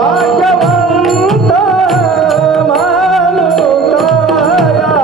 भाग्यवंत मानुताया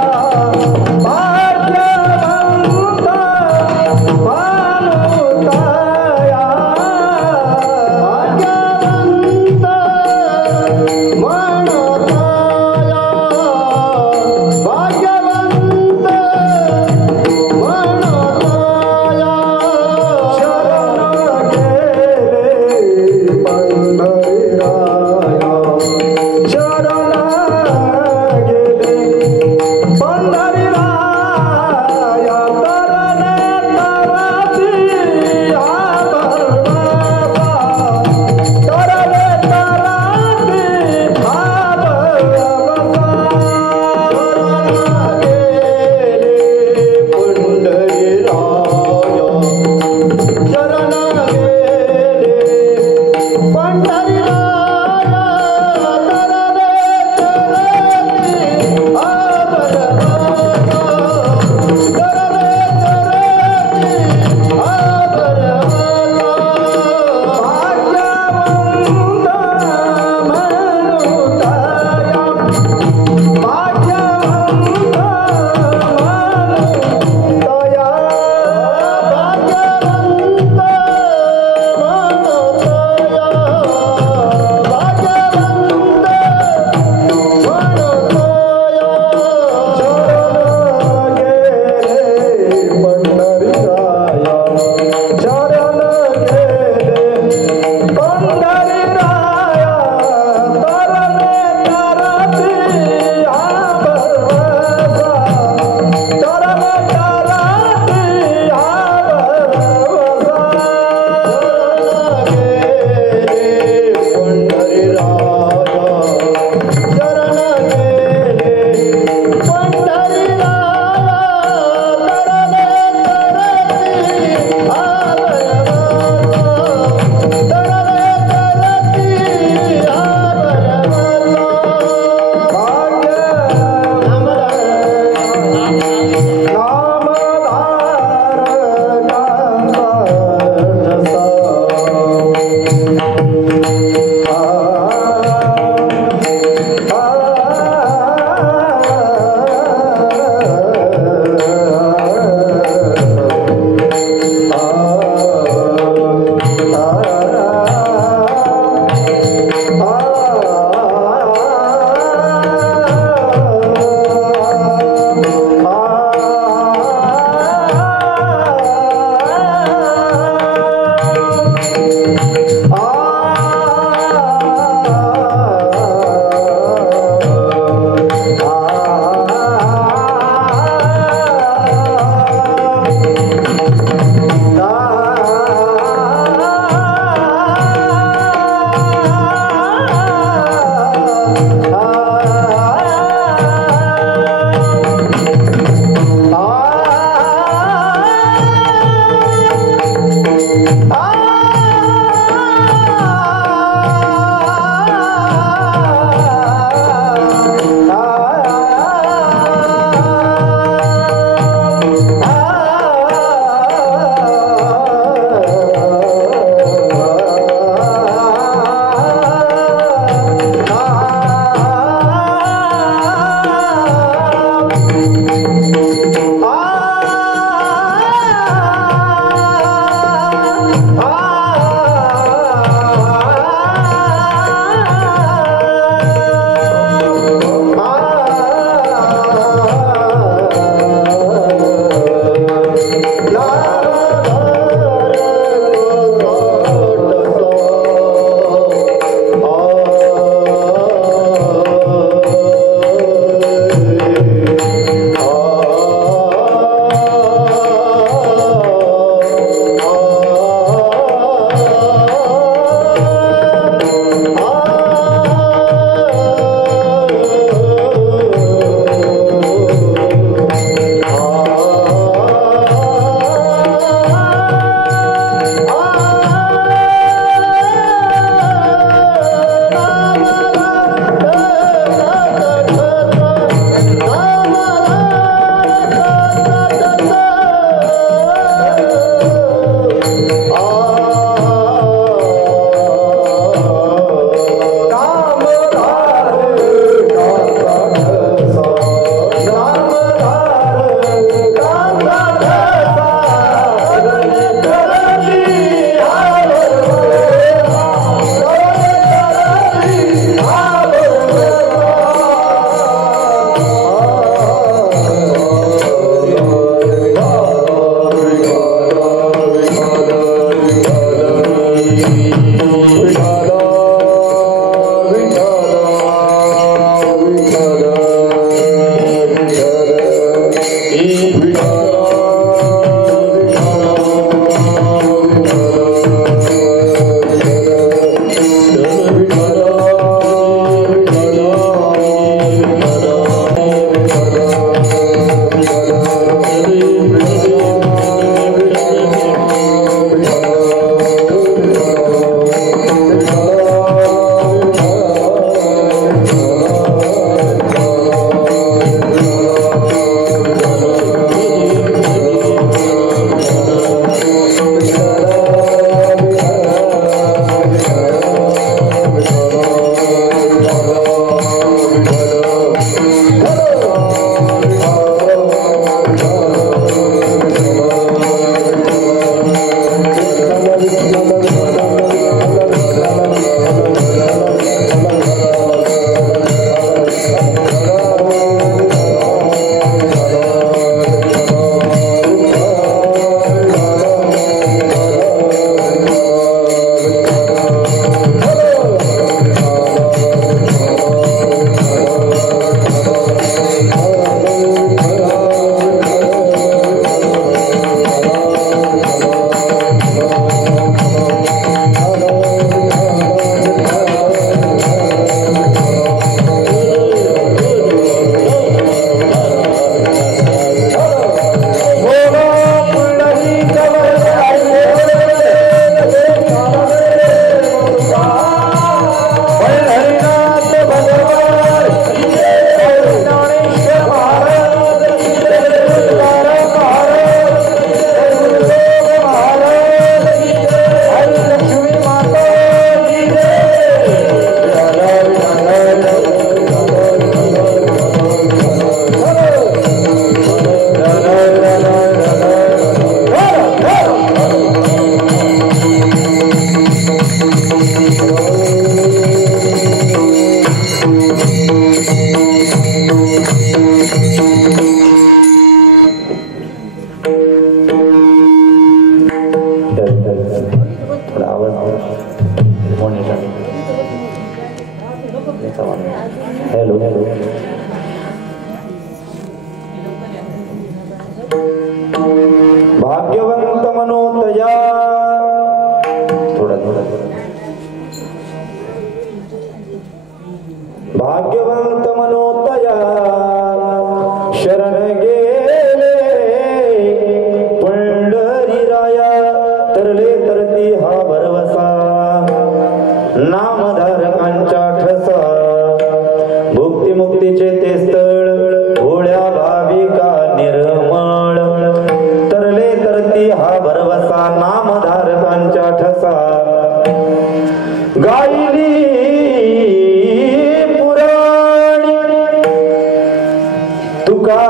तुका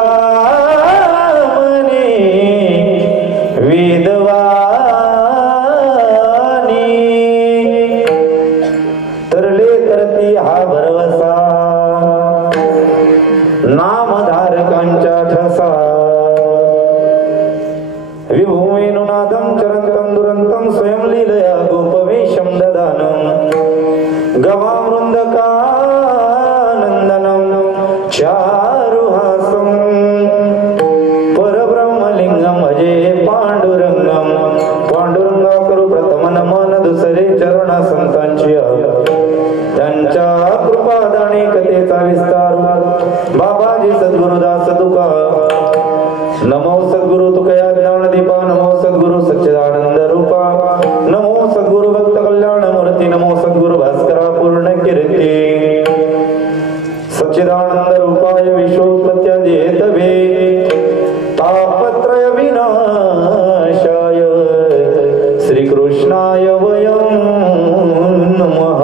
म्हणे वेदवाणी तरले तरती हा भरवसा नामधारकांच्या ठसा विभूमेनुनादं चरन्तं दुरन्तं स्वयं लीलया गोपवेशं ददानं गवामृन्दकानन्दनं चारुहासं परब्रह्मलिंगं भजे पांडुरंगं पांडुरंगाकरू प्रथम नमन दुसरे चरण संतांची त्यांच्या कृपादाने कथेचा विस्तार बाबाजी सद्गुरुदास तुका नमो सद्गुरु तुकया ज्ञान दीपा नमो सद्गुरु सच्चिदानंद रूपा नमो सद्गुरु भक्त कल्याण मूर्ती नमो सद्गुरु भास्करा पूर्ण कीर्ती सच्चिदानंद रूपाय विश्वोत्पत्त्यादि हेतवे तापत्रय विनाशाय श्री कृष्णाय वयं नमः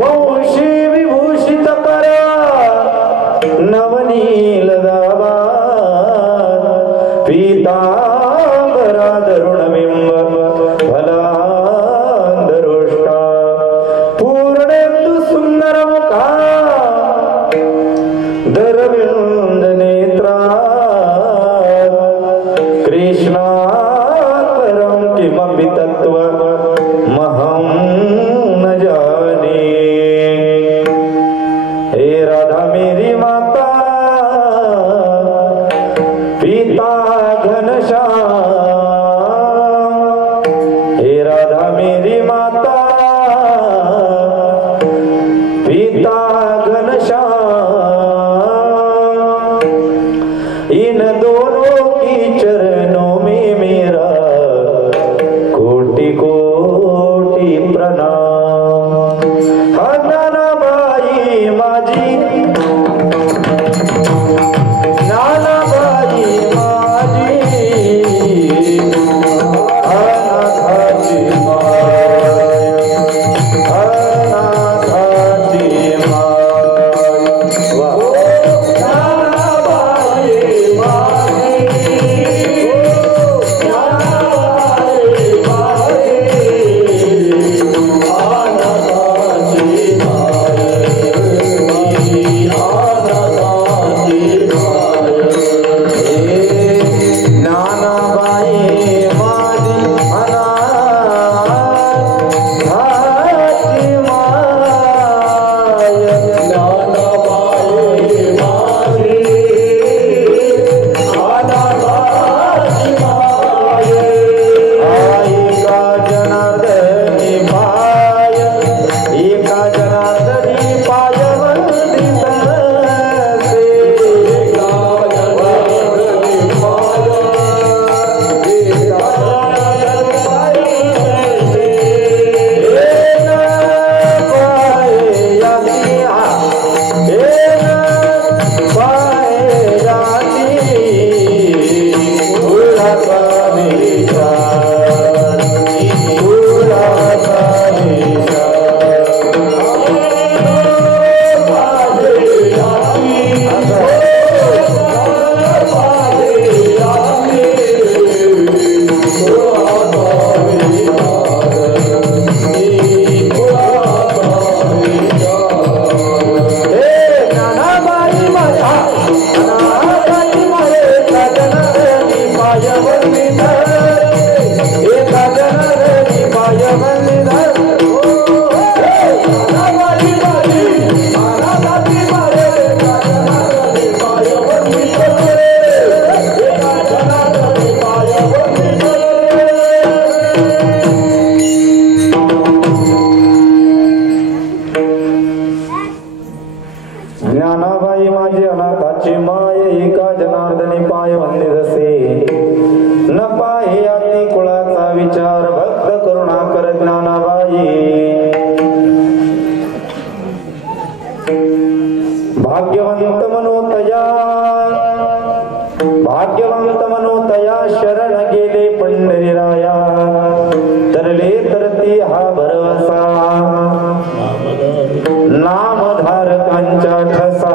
वंशी विभूषित करा नवनील दावा पीतांबरा दरुणबिंब फलांदरोष्टा पूर्णेन्दु सुंदर मुखा दरविंद नेत्रा कृष्णात्परं किमपि तत्त्वमहं न जाने। हे राधा मेरी माता पिता घनश्याम हे राधा मेरी माता पिता घनश्याम इन दोनों की चरणों में मेरा कोटि कोटि प्रणाम। नानाबाई माझी नानाबाई भाग्यवंत मनोतया शरण गेले पंढरीराया, तरले तरती हा भरवसा नामधारकांच्या ठसा।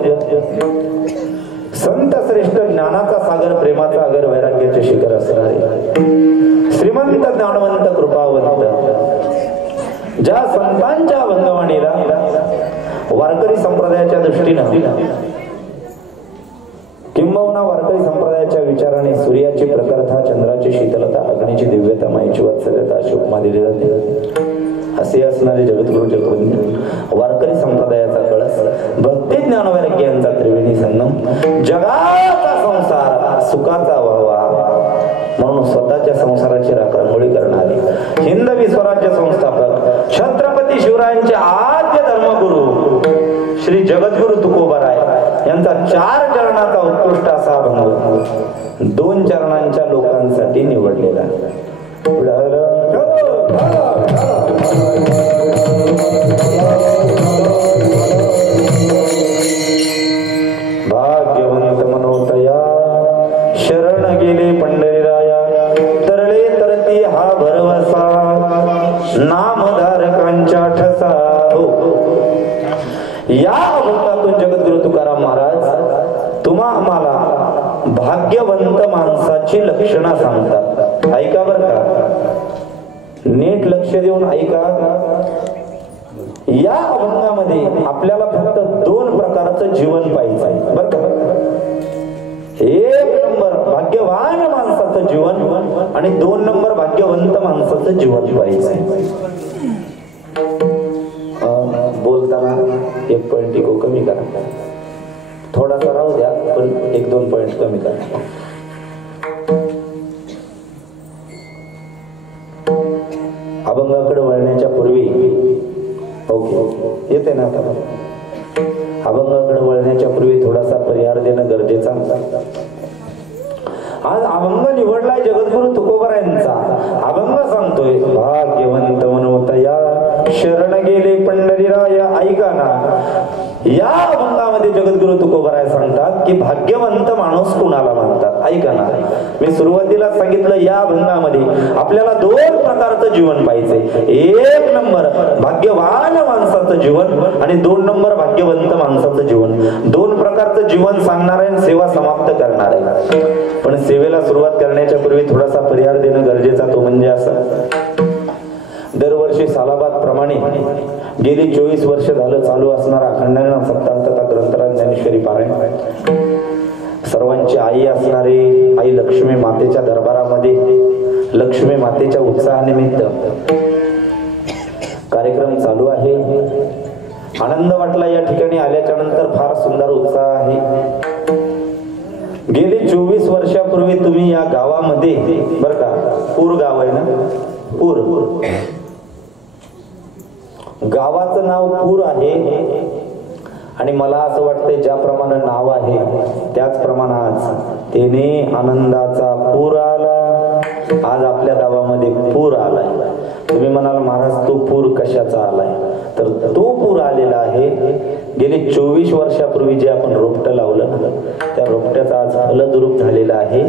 वंद्य संत श्रेष्ठ ज्ञानाचा सागर प्रेमाचा आगर वैराग्याचे शिखर असणारे श्रीमंत ज्ञानवंत कृपावंत ज्या संतांच्या वंदवाणीला वारकरी संप्रदायाच्या दृष्टीनं किंबहुना वारकरी संप्रदायाच्या विचाराने सूर्याची प्रखरता चंद्राची शीतलता अग्नीची दिव्यता मायेची वात्सल्यता अशी उपमा दिली जाते असे असणारे जगद्गुरु जगवंत वारकरी संप्रदायाचा कळस भक्ती ज्ञान वैराग्य यांचा त्रिवेणी संगम जगाचा संसार सुखाचा व्हावा म्हणून स्वतःच्या संसाराची राखणमोळी करणारे हिंदवी स्वराज्य संस्थापक छत्रपती शिवरायांचे आद्य धर्मगुरु श्री जगद्गुरु तुकोबाराय यांचा 4 चरणाचा उत्कृष्ट असा अभंग 2 चरणांच्या लोकांसाठी निवडलेला भाग्यवंत मनोतया शरण गेले पंढरीराया तरले तरती हा भरवसा नामधारकांच्या ठसा या अभंगातून जगद्गुरु तुकाराम महाराज तुम्हा आम्हाला भाग्यवंत माणसाची लक्षणं सांगतात ऐका बरं का नीट लक्ष देऊन ऐका या अभंगामध्ये आपल्याला फक्त 2 प्रकारचं जीवन पाहिजे बरं का 1 नंबर भाग्यवान माणसाचं जीवन आणि 2 नंबर भाग्यवंत माणसाचं जीवन पाहिजे बोलताना 1 पॉइंट इको कमी करा थोडासा राहू द्या पण 1-2 पॉइंट कमी करा अभंगाकडे वळण्याच्या पूर्वी ओके येते ना आता अभंगाकडे वळण्याच्या पूर्वी थोडासा परिहार देणं गरजेचा आज अभंग निवडलाय जगद्गुरु तुकोबारायांचा अभंग सांगतोय भाग्यवंत मनोतया शरण गेले पंढरीराय ऐका ना या अभंगामध्ये जगद्गुरु तुकोबाराय सांगतात की भाग्यवंत माणूस कुणाला म्हणतात ऐका ना मी सुरुवातीला सांगितलं या अभंगामध्ये आपल्याला 2 प्रकारचं जीवन पाहिजे 1 नंबर भाग्यवान माणसाचं जीवन आणि 2 नंबर भाग्यवंत माणसाचं जीवन 2 प्रकारचं जीवन सांगणार आहे सेवा समाप्त करणार आहे पण सेवेला सुरुवात करण्याच्या पूर्वी थोडासा परिहार देणं गरजेचा तो म्हणजे असं दरवर्षी सालाबाद प्रमाणे गेली 24 वर्ष झालं चालू असणारा अखंडानंद सप्ताह तथा ग्रंथराज ज्ञानेश्वरी पारायण सर्वांची आई असणारे आई लक्ष्मी मातेच्या दरबारामध्ये लक्ष्मी मातेच्या उत्साहानिमित्त कार्यक्रम चालू आहे आनंद वाटला या ठिकाणी आल्याच्या नंतर फार सुंदर उत्साह आहे गेली 24 वर्षापूर्वी तुम्ही या गावामध्ये बर का पूर गाव आहे ना पूर गावाचं नाव पूर आहे आणि मला असं वाटतंय ज्याप्रमाणे नाव आहे त्याचप्रमाणे आज तेने आनंदाचा पूर आला आज आपल्या गावामध्ये पूर आलाय तुम्ही म्हणाल महाराज तो पूर कशाचा आलाय तर तो पूर आलेला आहे गेली 24 वर्षापूर्वी जे आपण रोपटं लावलं त्या रोपट्याचा आज फलद्रूप झालेला आहे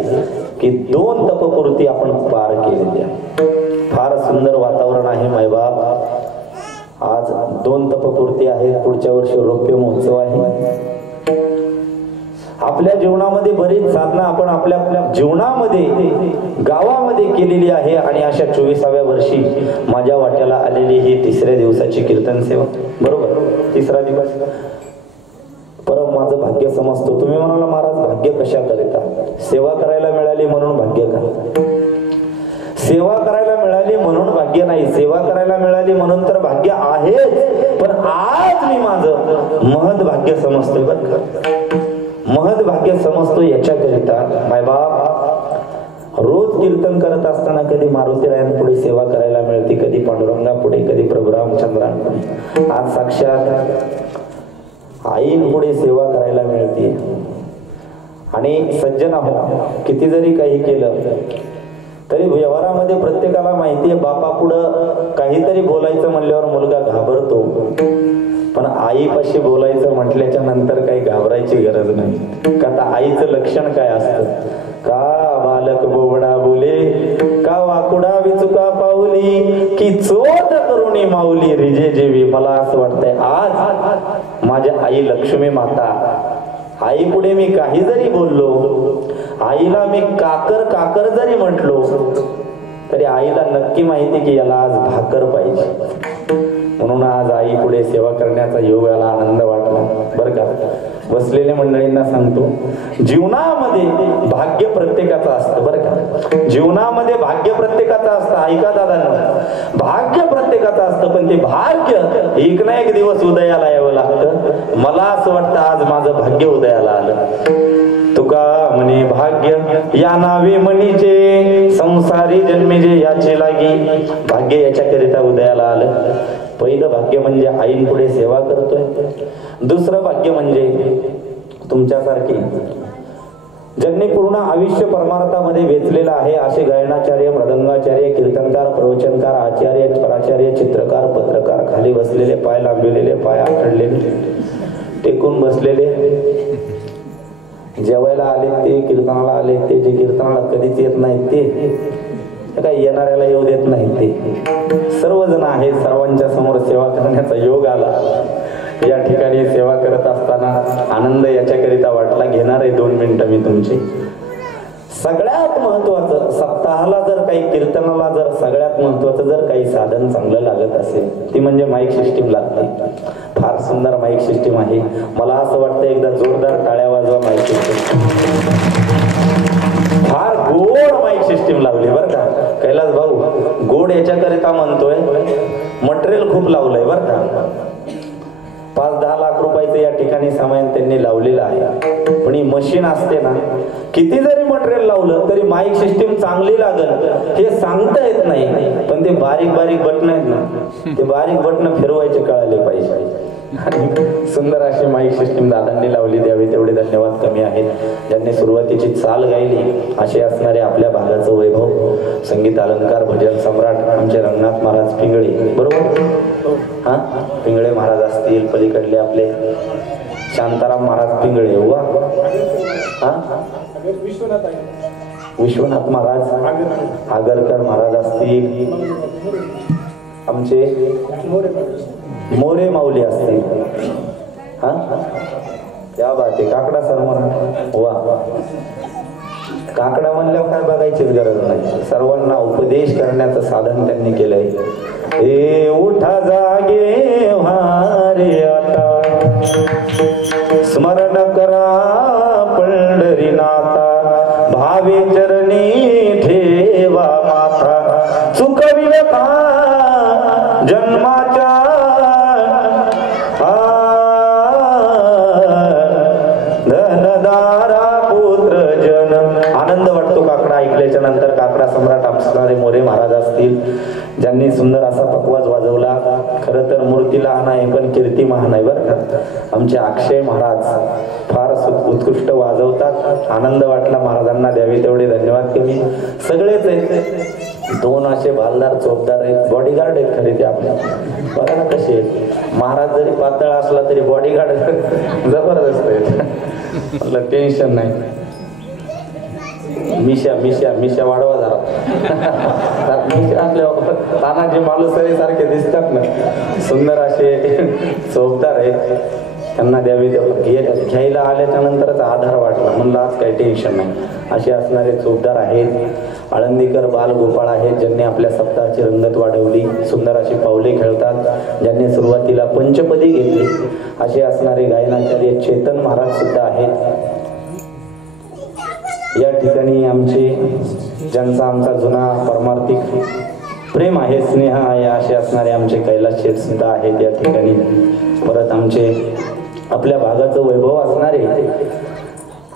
की 2 तपपूर्ती आपण पार केलेली आहे फार सुंदर वातावरण आहे मायबाप आज 2 तपपूर्ती आहेत पुढच्या वर्षी रौप्य महोत्सव आहे आपल्या जीवनामध्ये बरीच साधना आपण आपल्या जीवनामध्ये गावामध्ये केलेली आहे आणि अशा 24व्या वर्षी माझ्या वाट्याला आलेली ही 3ऱ्या दिवसाची कीर्तन सेवा बरोबर 3रा दिवस परम माझं भाग्य समजतो तुम्ही म्हणाला महाराज भाग्य कशा करिता सेवा करायला मिळाली म्हणून भाग्य का सेवा करायला मिळाली म्हणून भाग्य नाही सेवा करायला मिळाली म्हणून तर भाग्य आहेच पण आज मी माझं महद भाग्य समजतोय बरं का महद भाग्य समजतो याच्याकरिता मायबाप रोज कीर्तन करत असताना कधी मारुतीरायन पुढे सेवा करायला मिळते कधी पांडुरंगा पुढे कधी प्रभू रामचंद्रांपुढे आज साक्षात आईन पुढे सेवा करायला मिळते आणि सज्जन आहोत किती जरी काही केलं तरी व्यवहारामध्ये प्रत्येकाला माहिती आहे बापापुढं काहीतरी बोलायचं म्हणल्यावर मुलगा घाबरतो पण आईपाशी बोलायचं म्हटल्याच्या नंतर काही घाबरायची गरज नाही का आता आईचं लक्षण काय असतं का बालक बोबडा बोले का वाकुडा विचुका पावली की चोट करुणी माऊली रिजे जेवी मला असं वाटतंय आज माझ्या आई लक्ष्मी माता आई पुढे मी काही जरी बोललो, आईला मी काकर काकर जरी म्हटलो, तरी आईला नक्की माहिती की याला आज भाकर पाहिजे. म्हणून आज आई पुढे सेवा करण्याचा योग आला, आनंद वाटला बरं का. बसलेल्या मंडळींना सांगतो, जीवनामध्ये भाग्य प्रत्येकाचं असतं बरं का. जीवनामध्ये भाग्य प्रत्येकाचं असतं. ऐका दादांना, भाग्य प्रत्येकाचं असतं, पण ते भाग्य एक ना एक दिवस उदयाला यावं लागतं. मला असं वाटतं आज माझं भाग्य उदयाला आलं. तुका म्हणे भाग्य या नावे म्हणीचे, संसारी जन्मे जे याचे लागी. भाग्य याच्याकरिता उदयाला आलं. पहिलं भाग्य म्हणजे आईंपुढे सेवा करतोय. दुसरं भाग्य म्हणजे तुमच्यासारखी ज्यांनी पूर्ण आयुष्य परमार्थामध्ये वेचलेलं आहे असे गायनाचार्य, मृदंगाचार्य, कीर्तनकार, प्रवचनकार, आचार्य, पराचार्य, चित्रकार, पत्रकार, खाली बसलेले, पाय लांबलेले, पाय आखडलेले, टेकून बसलेले, जेवायला आले ते, कीर्तनाला आले ते, जे कीर्तनाला कधीच येत नाहीत ते काय येणाऱ्याला येऊ देत नाही, ते सर्वजण आहेत. सर्वांच्या समोर सेवा करण्याचा योग आला. या ठिकाणी सेवा करत असताना आनंद याच्याकरिता वाटला. घेणार आहे 2 मिनिटं मी तुमची. सगळ्यात महत्वाचं, सप्ताहाला जर काही कीर्तनाला जर सगळ्यात महत्वाचं जर काही साधन चांगलं लागत असेल, ती म्हणजे माईक सिस्टीम लागते. फार सुंदर माईक सिस्टीम आहे. मला असं वाटतं एकदा जोरदार टाळ्या वाजवा. माईक सिस्टीम फार गोड माईक सिस्टीम लावली बरं का. कैलास भाऊ गोड याच्याकरिता म्हणतोय, मटेरियल खूप लावलंय बरं का. 5-10 लाख रुपयाचं या ठिकाणी सामान त्यांनी लावलेलं आहे. पण ही मशीन असते ना, किती जरी मटेरियल लावलं तरी माईक सिस्टीम चांगली लागल हे सांगता येत नाही. पण ते बारीक बारीक बटन आहेत ना, ते बारीक बटन फिरवायचे कळाले पाहिजे. आणि सुंदर अशी माईक सिस्टीम दादांनी लावली, द्यावी तेवढे धन्यवाद कमी आहेत. ज्यांनी सुरुवातीची चाल गायली असे असणारे आपल्या भागाचं वैभव, संगीत अलंकार, भजन सम्राट आमचे रंगनाथ महाराज पिंगळे, बरोबर हा, पिंगळे महाराज असतील, पलीकडले आपले शांताराम महाराज पिंगळे, वा हा, विश्वनाथ महाराज आगरकर महाराज असतील, आमचे मोरे माऊली असतील, हा क्या बात आहे. काकडा सरमन, वा काकडा म्हणल्यावर काय बघायचीच गरज नाही. सर्वांना उपदेश करण्याचं साधन त्यांनी केलंय. हे उठा जागे व्हारे आता, स्मरण करा पंढरीनाथा, भावे चरणी ठेवा माथा, चुकविले का जन्माच्या धनदारा पुत्र जन. आनंद वाटतो काकडा ऐकल्याच्या नंतर. काकडा सम्राट असणारे मोरे महाराज असतील, ज्यांनी सुंदर असा पकवाज वाजवला. खरं तर मूर्तीला आहे पण कीर्ती महान आहे बरं का. आमचे अक्षय महाराज फार उत्कृष्ट वाजवतात. आनंद वाटला. महाराजांना द्यावे तेवढे धन्यवाद कमी. सगळेच आहेत. 2 असे भालदार चोपदार आहेत, बॉडीगार्ड आहेत खरे ते आपल्या. बघा ना कसे आहेत. महाराज जरी पातळ असला तरी बॉडीगार्ड जबरदस्त आहेत. म्हटलं टेन्शन नाही. मिशा मिशा मिशा वाढवा जरा. मिशा असल्यावर तानाजी मालुसरे सारखे दिसतात ना, सुंदर असे चोपदार आहेत. त्यांना द्यावे घ्यायला आल्याच्या नंतरच आधार वाटला. म्हणलं आज काही टेन्शन नाही. असे असणारे चोपदार आहेत. आळंदीकर बालगोपाळ आहेत, ज्यांनी आपल्या सप्ताहाची रंगत वाढवली. सुंदर अशी पावले खेळतात. ज्यांनी सुरुवातीला पंचपदी घेतली असे असणारे गायनाचार्य चेतन महाराज सुद्धा आहेत. या ठिकाणी आमचे, ज्यांचा आमचा जुना परमार्थिक प्रेम आहे, स्नेह आहे, असे असणारे आमचे कैलास शेठ सुद्धा आहेत या ठिकाणी. परत आमचे आपल्या भागाचं वैभव असणारे,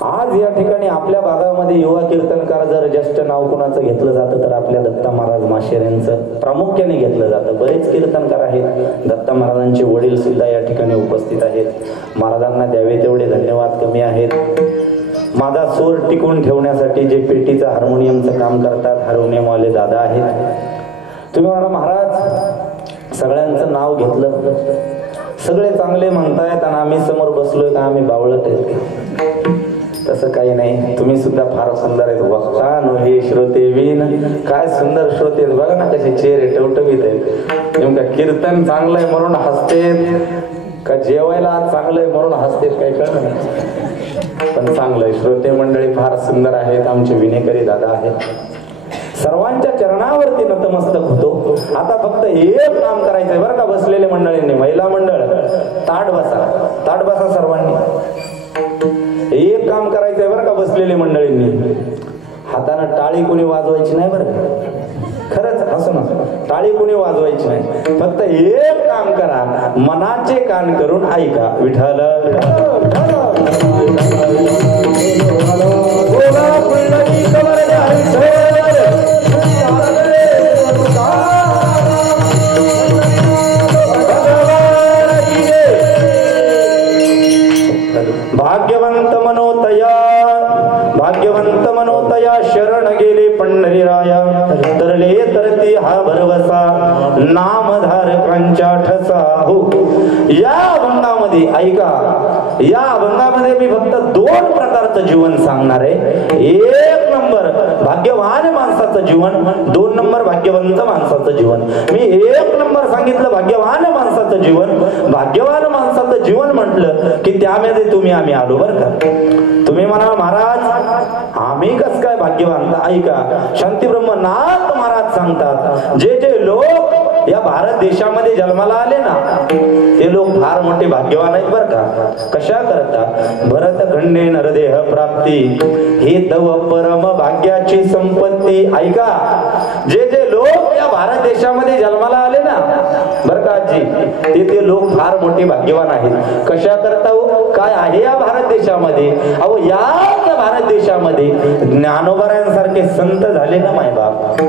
आज या ठिकाणी आपल्या भागामध्ये युवा कीर्तनकार जर ज्येष्ठ नाव कुणाचं घेतलं जातं तर आपल्या दत्ता महाराज माशेर यांचं प्रामुख्याने घेतलं जातं. बरेच कीर्तनकार आहेत. दत्ता महाराजांचे वडील सुद्धा या ठिकाणी उपस्थित आहेत. महाराजांना द्यावे तेवढे धन्यवाद कमी आहेत. माझा सूर टिकून ठेवण्यासाठी जे पेटीचं हार्मोनियमचं काम करतात, हार्मोनियमवाले दादा आहेत. तुम्ही म्हणा महाराज सगळ्यांचं नाव घेतलं, सगळे चांगले म्हणतायत आणि आम्ही समोर बसलोय का आम्ही बावळत आहेत? तसं काही नाही. तुम्ही सुद्धा फार सुंदर आहेत. वक्ता नव्हे श्रोते विन. काय सुंदर श्रोते आहेत बघा ना, कसे चेहरे टवटवीत आहेत. नेमका कीर्तन चांगलंय म्हणून हसतेत का जेवायला आज चांगलंय म्हणून हसतेत काही कळलं नाही. पण चांगलं श्रोते मंडळी फार सुंदर आहेत, आमचे विनेकरी दादा आहेत, सर्वांच्या चरणावरती नतमस्तक होतो. आता फक्त एक काम करायचंय बरं का बसलेले मंडळींनी, महिला मंडळ ताट बसा सर्वांनी. एक काम करायचंय बरं का बसलेले मंडळींनी, हातानं टाळी कोणी वाजवायची नाही बरं, खरंच हसू ना, टाळी कोणी वाजवायची नाही. फक्त एक काम करा, मनाचे कान करून ऐका. विठ्ठल भाग्यवंत मनोतया शरण गेले पंढरीराया, तरले तरती हा भरवसा नामधारकांच्या ठसा. हो, या अभंगामध्ये ऐका, या अभंगामध्ये मी फक्त 2 प्रकारचं जीवन सांगणार आहे. 1 नंबर भाग्यवान माणसाचं जीवन, 2 नंबर भाग्यवंत माणसाचं जीवन. मी 1 नंबर सांगितलं भाग्यवान माणसाचं जीवन. भाग्यवान माणसाचं जीवन म्हटलं की त्यामध्ये तुम्ही आम्ही आलो बरं का. तुम्ही म्हणाल महाराज आम्ही कस काय भाग्यवान, ऐका शांतीब्रह्मनाथ महाराज सांगतात, जे जे लोक या भारत देशामध्ये जन्माला आले ना ते लोक फार मोठे भाग्यवान आहेत बरं का. कशा करता, भरत खंडे नरदेह प्राप्ती हे तव परम भाग्याची संपत्ती. ऐका, जे जे लोक या भारत देशामध्ये जन्माला आले ना बरं का आजी, ते लोक फार मोठे भाग्यवान आहेत. कशा करता हो, काय आहे या भारत देशामध्ये, अहो याच भारत देशामध्ये ज्ञानोबरायांसारखे संत झाले ना मायबाप.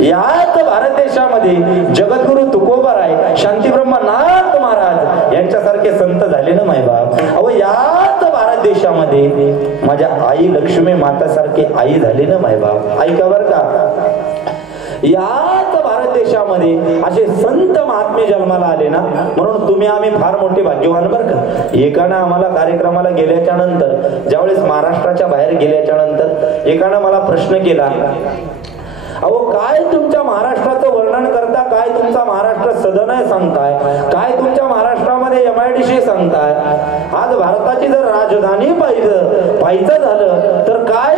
याच भारत देशामध्ये जगद्गुरु तुकोबाराय, शांतीब्रह्मनाथ महाराज यांच्यासारखे संत झाले ना मायबाप. अहो याच भारत देशामध्ये माझ्या आई लक्ष्मी मातासारखी आई झाली ना मायबाप. ऐका बर का, याच भारत देशामध्ये असे संत महात्मे जन्माला आले ना, म्हणून तुम्ही आम्ही फार मोठे भाग्यवान बरं का. एकानं आम्हाला कार्यक्रमाला गेल्याच्या नंतर, ज्यावेळेस महाराष्ट्राच्या बाहेर गेल्याच्या नंतर एकानं मला प्रश्न केला, अहो काय तुमच्या महाराष्ट्राचं वर्णन करता, काय तुमचा महाराष्ट्र सदन आहे सांगताय, काय तुमच्या महाराष्ट्रामध्ये MIDC सांगताय, आज भारताची जर राजधानी पाहिजे झालं तर काय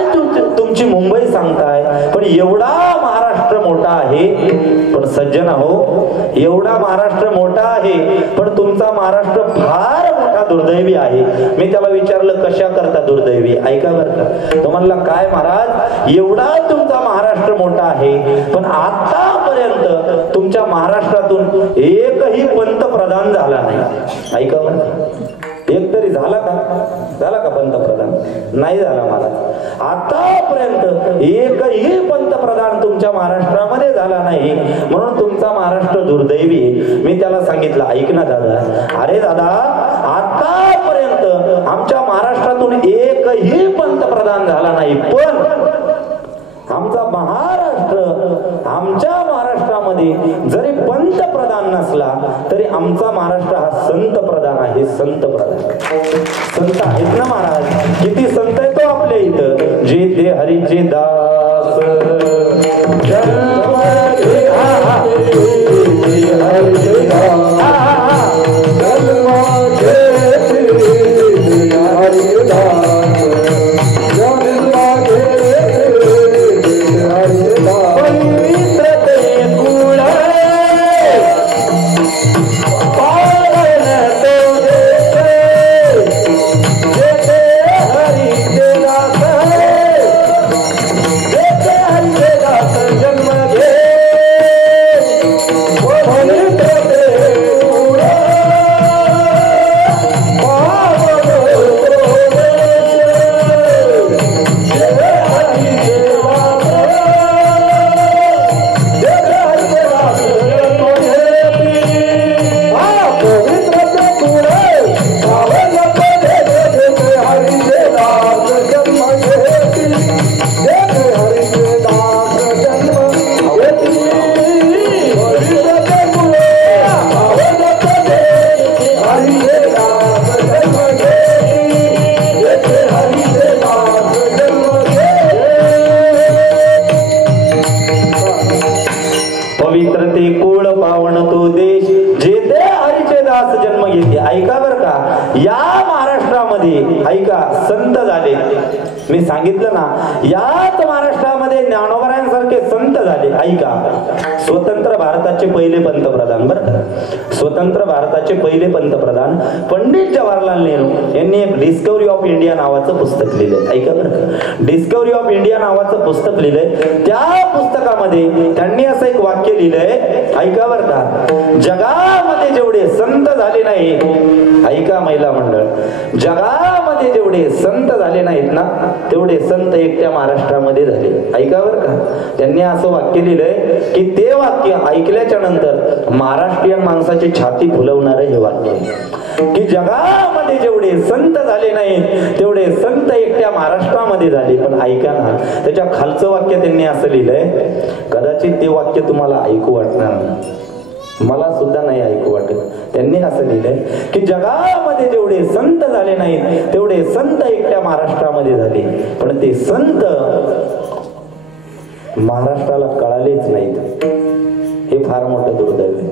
तुमची मुंबई सांगताय, पण एवढा महाराष्ट्र मोठा आहे. पण सज्जन हो, एवढा महाराष्ट्र मोठा आहे पण तुमचा महाराष्ट्र फार मोठा दुर्दैवी आहे. मी त्याला विचारलं कशा करता दुर्दैवी, ऐका बरं का. तो म्हणला काय महाराज, एवढा तुमचा महाराष्ट्र मोठा आहे पण आतापर्यंत तुमच्या महाराष्ट्रातून एकही पंतप्रधान झाला नाही. ऐका बरं, एक तरी झाला का पंतप्रधान, नाही झाला महाराज. आतापर्यंत एकही पंतप्रधान तुमच्या महाराष्ट्रामध्ये झाला नाही, म्हणून तुमचा महाराष्ट्र दुर्दैवी आहे. मी त्याला सांगितलं ऐक ना दादा, अरे दादा आतापर्यंत आमच्या महाराष्ट्रातून एकही पंतप्रधान झाला नाही, पण आमचा महाराष्ट्र, आमच्या महाराष्ट्रामध्ये जरी पंतप्रधान नसला तरी आमचा महाराष्ट्र हा संत प्रधान आहे. संत प्रधान संत आहेत ना महाराज, किती संत आहे तो आपल्या इथं. जे ते हरीचे दास जन्म याच महाराष्ट्रामध्ये ज्ञानोबरायांसारखे संत झाले. ऐका, स्वतंत्र भारताचे पहिले पंतप्रधान, बरं का, स्वतंत्र भारताचे पहिले पंतप्रधान पंडित जवाहरलाल नेहरू यांनी एक डिस्कवरी ऑफ इंडिया नावाचं पुस्तक लिहिलंय. ऐका बरं का, डिस्कवरी ऑफ इंडिया नावाचं पुस्तक लिहिलंय. त्या पुस्तकामध्ये त्यांनी असं एक वाक्य लिहिलंय. ऐका बरं का, जगामध्ये जेवढे संत झाले नाहीत, ऐका महिला मंडळ, जगामध्ये जेवढे संत झाले नाहीत ना तेवढे संत एकट्या महाराष्ट्रामध्ये झाले. ऐका बरं का, त्यांनी असं वाक्य लिहिलंय की ते वाक्य ऐकल्याच्या नंतर महाराष्ट्रीयन माणसाची छाती फुलवणारं हे वाक्य, की जगामध्ये जेवढे संत झाले नाहीत तेवढे संत एकट्या महाराष्ट्रामध्ये झाले. पण ऐका ना, त्याच्या खालचं वाक्य त्यांनी असं लिहिलंय, कदाचित ते वाक्य तुम्हाला ऐकू वाटणार नाही, मला सुद्धा नाही ऐकू वाटत. त्यांनी असं लिहिलंय की जगामध्ये जेवढे संत झाले नाहीत तेवढे संत एकट्या महाराष्ट्रामध्ये झाले. पण ते संत महाराष्ट्राला कळालेच नाहीत. हे फार मोठं दुर्दैव आहे.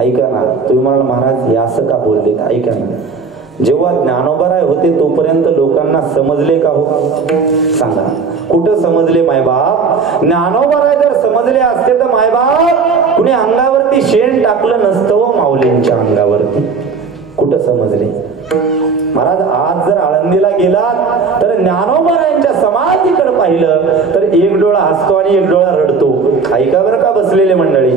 ऐका ना, तुम्ही म्हणाल महाराज हे असं का बोललेत? ऐका ना, जेव्हा ज्ञानोबराय होते तोपर्यंत लोकांना समजले का हो? सांगा, कुठं समजले मायबाप? ज्ञानोबराय जर समजले असते तर मायबाप कुणी अंगावरती शेण टाकलं नसतं हो, माऊलींच्या अंगावरती. कुठं समजले महाराज? आज जर आळंदीला गेलात तर ज्ञानोबरायांच्या समाधीकडे पाहिलं तर एक डोळा हसतो आणि एक डोळा रडतो. ऐका बरं का बसलेले मंडळी,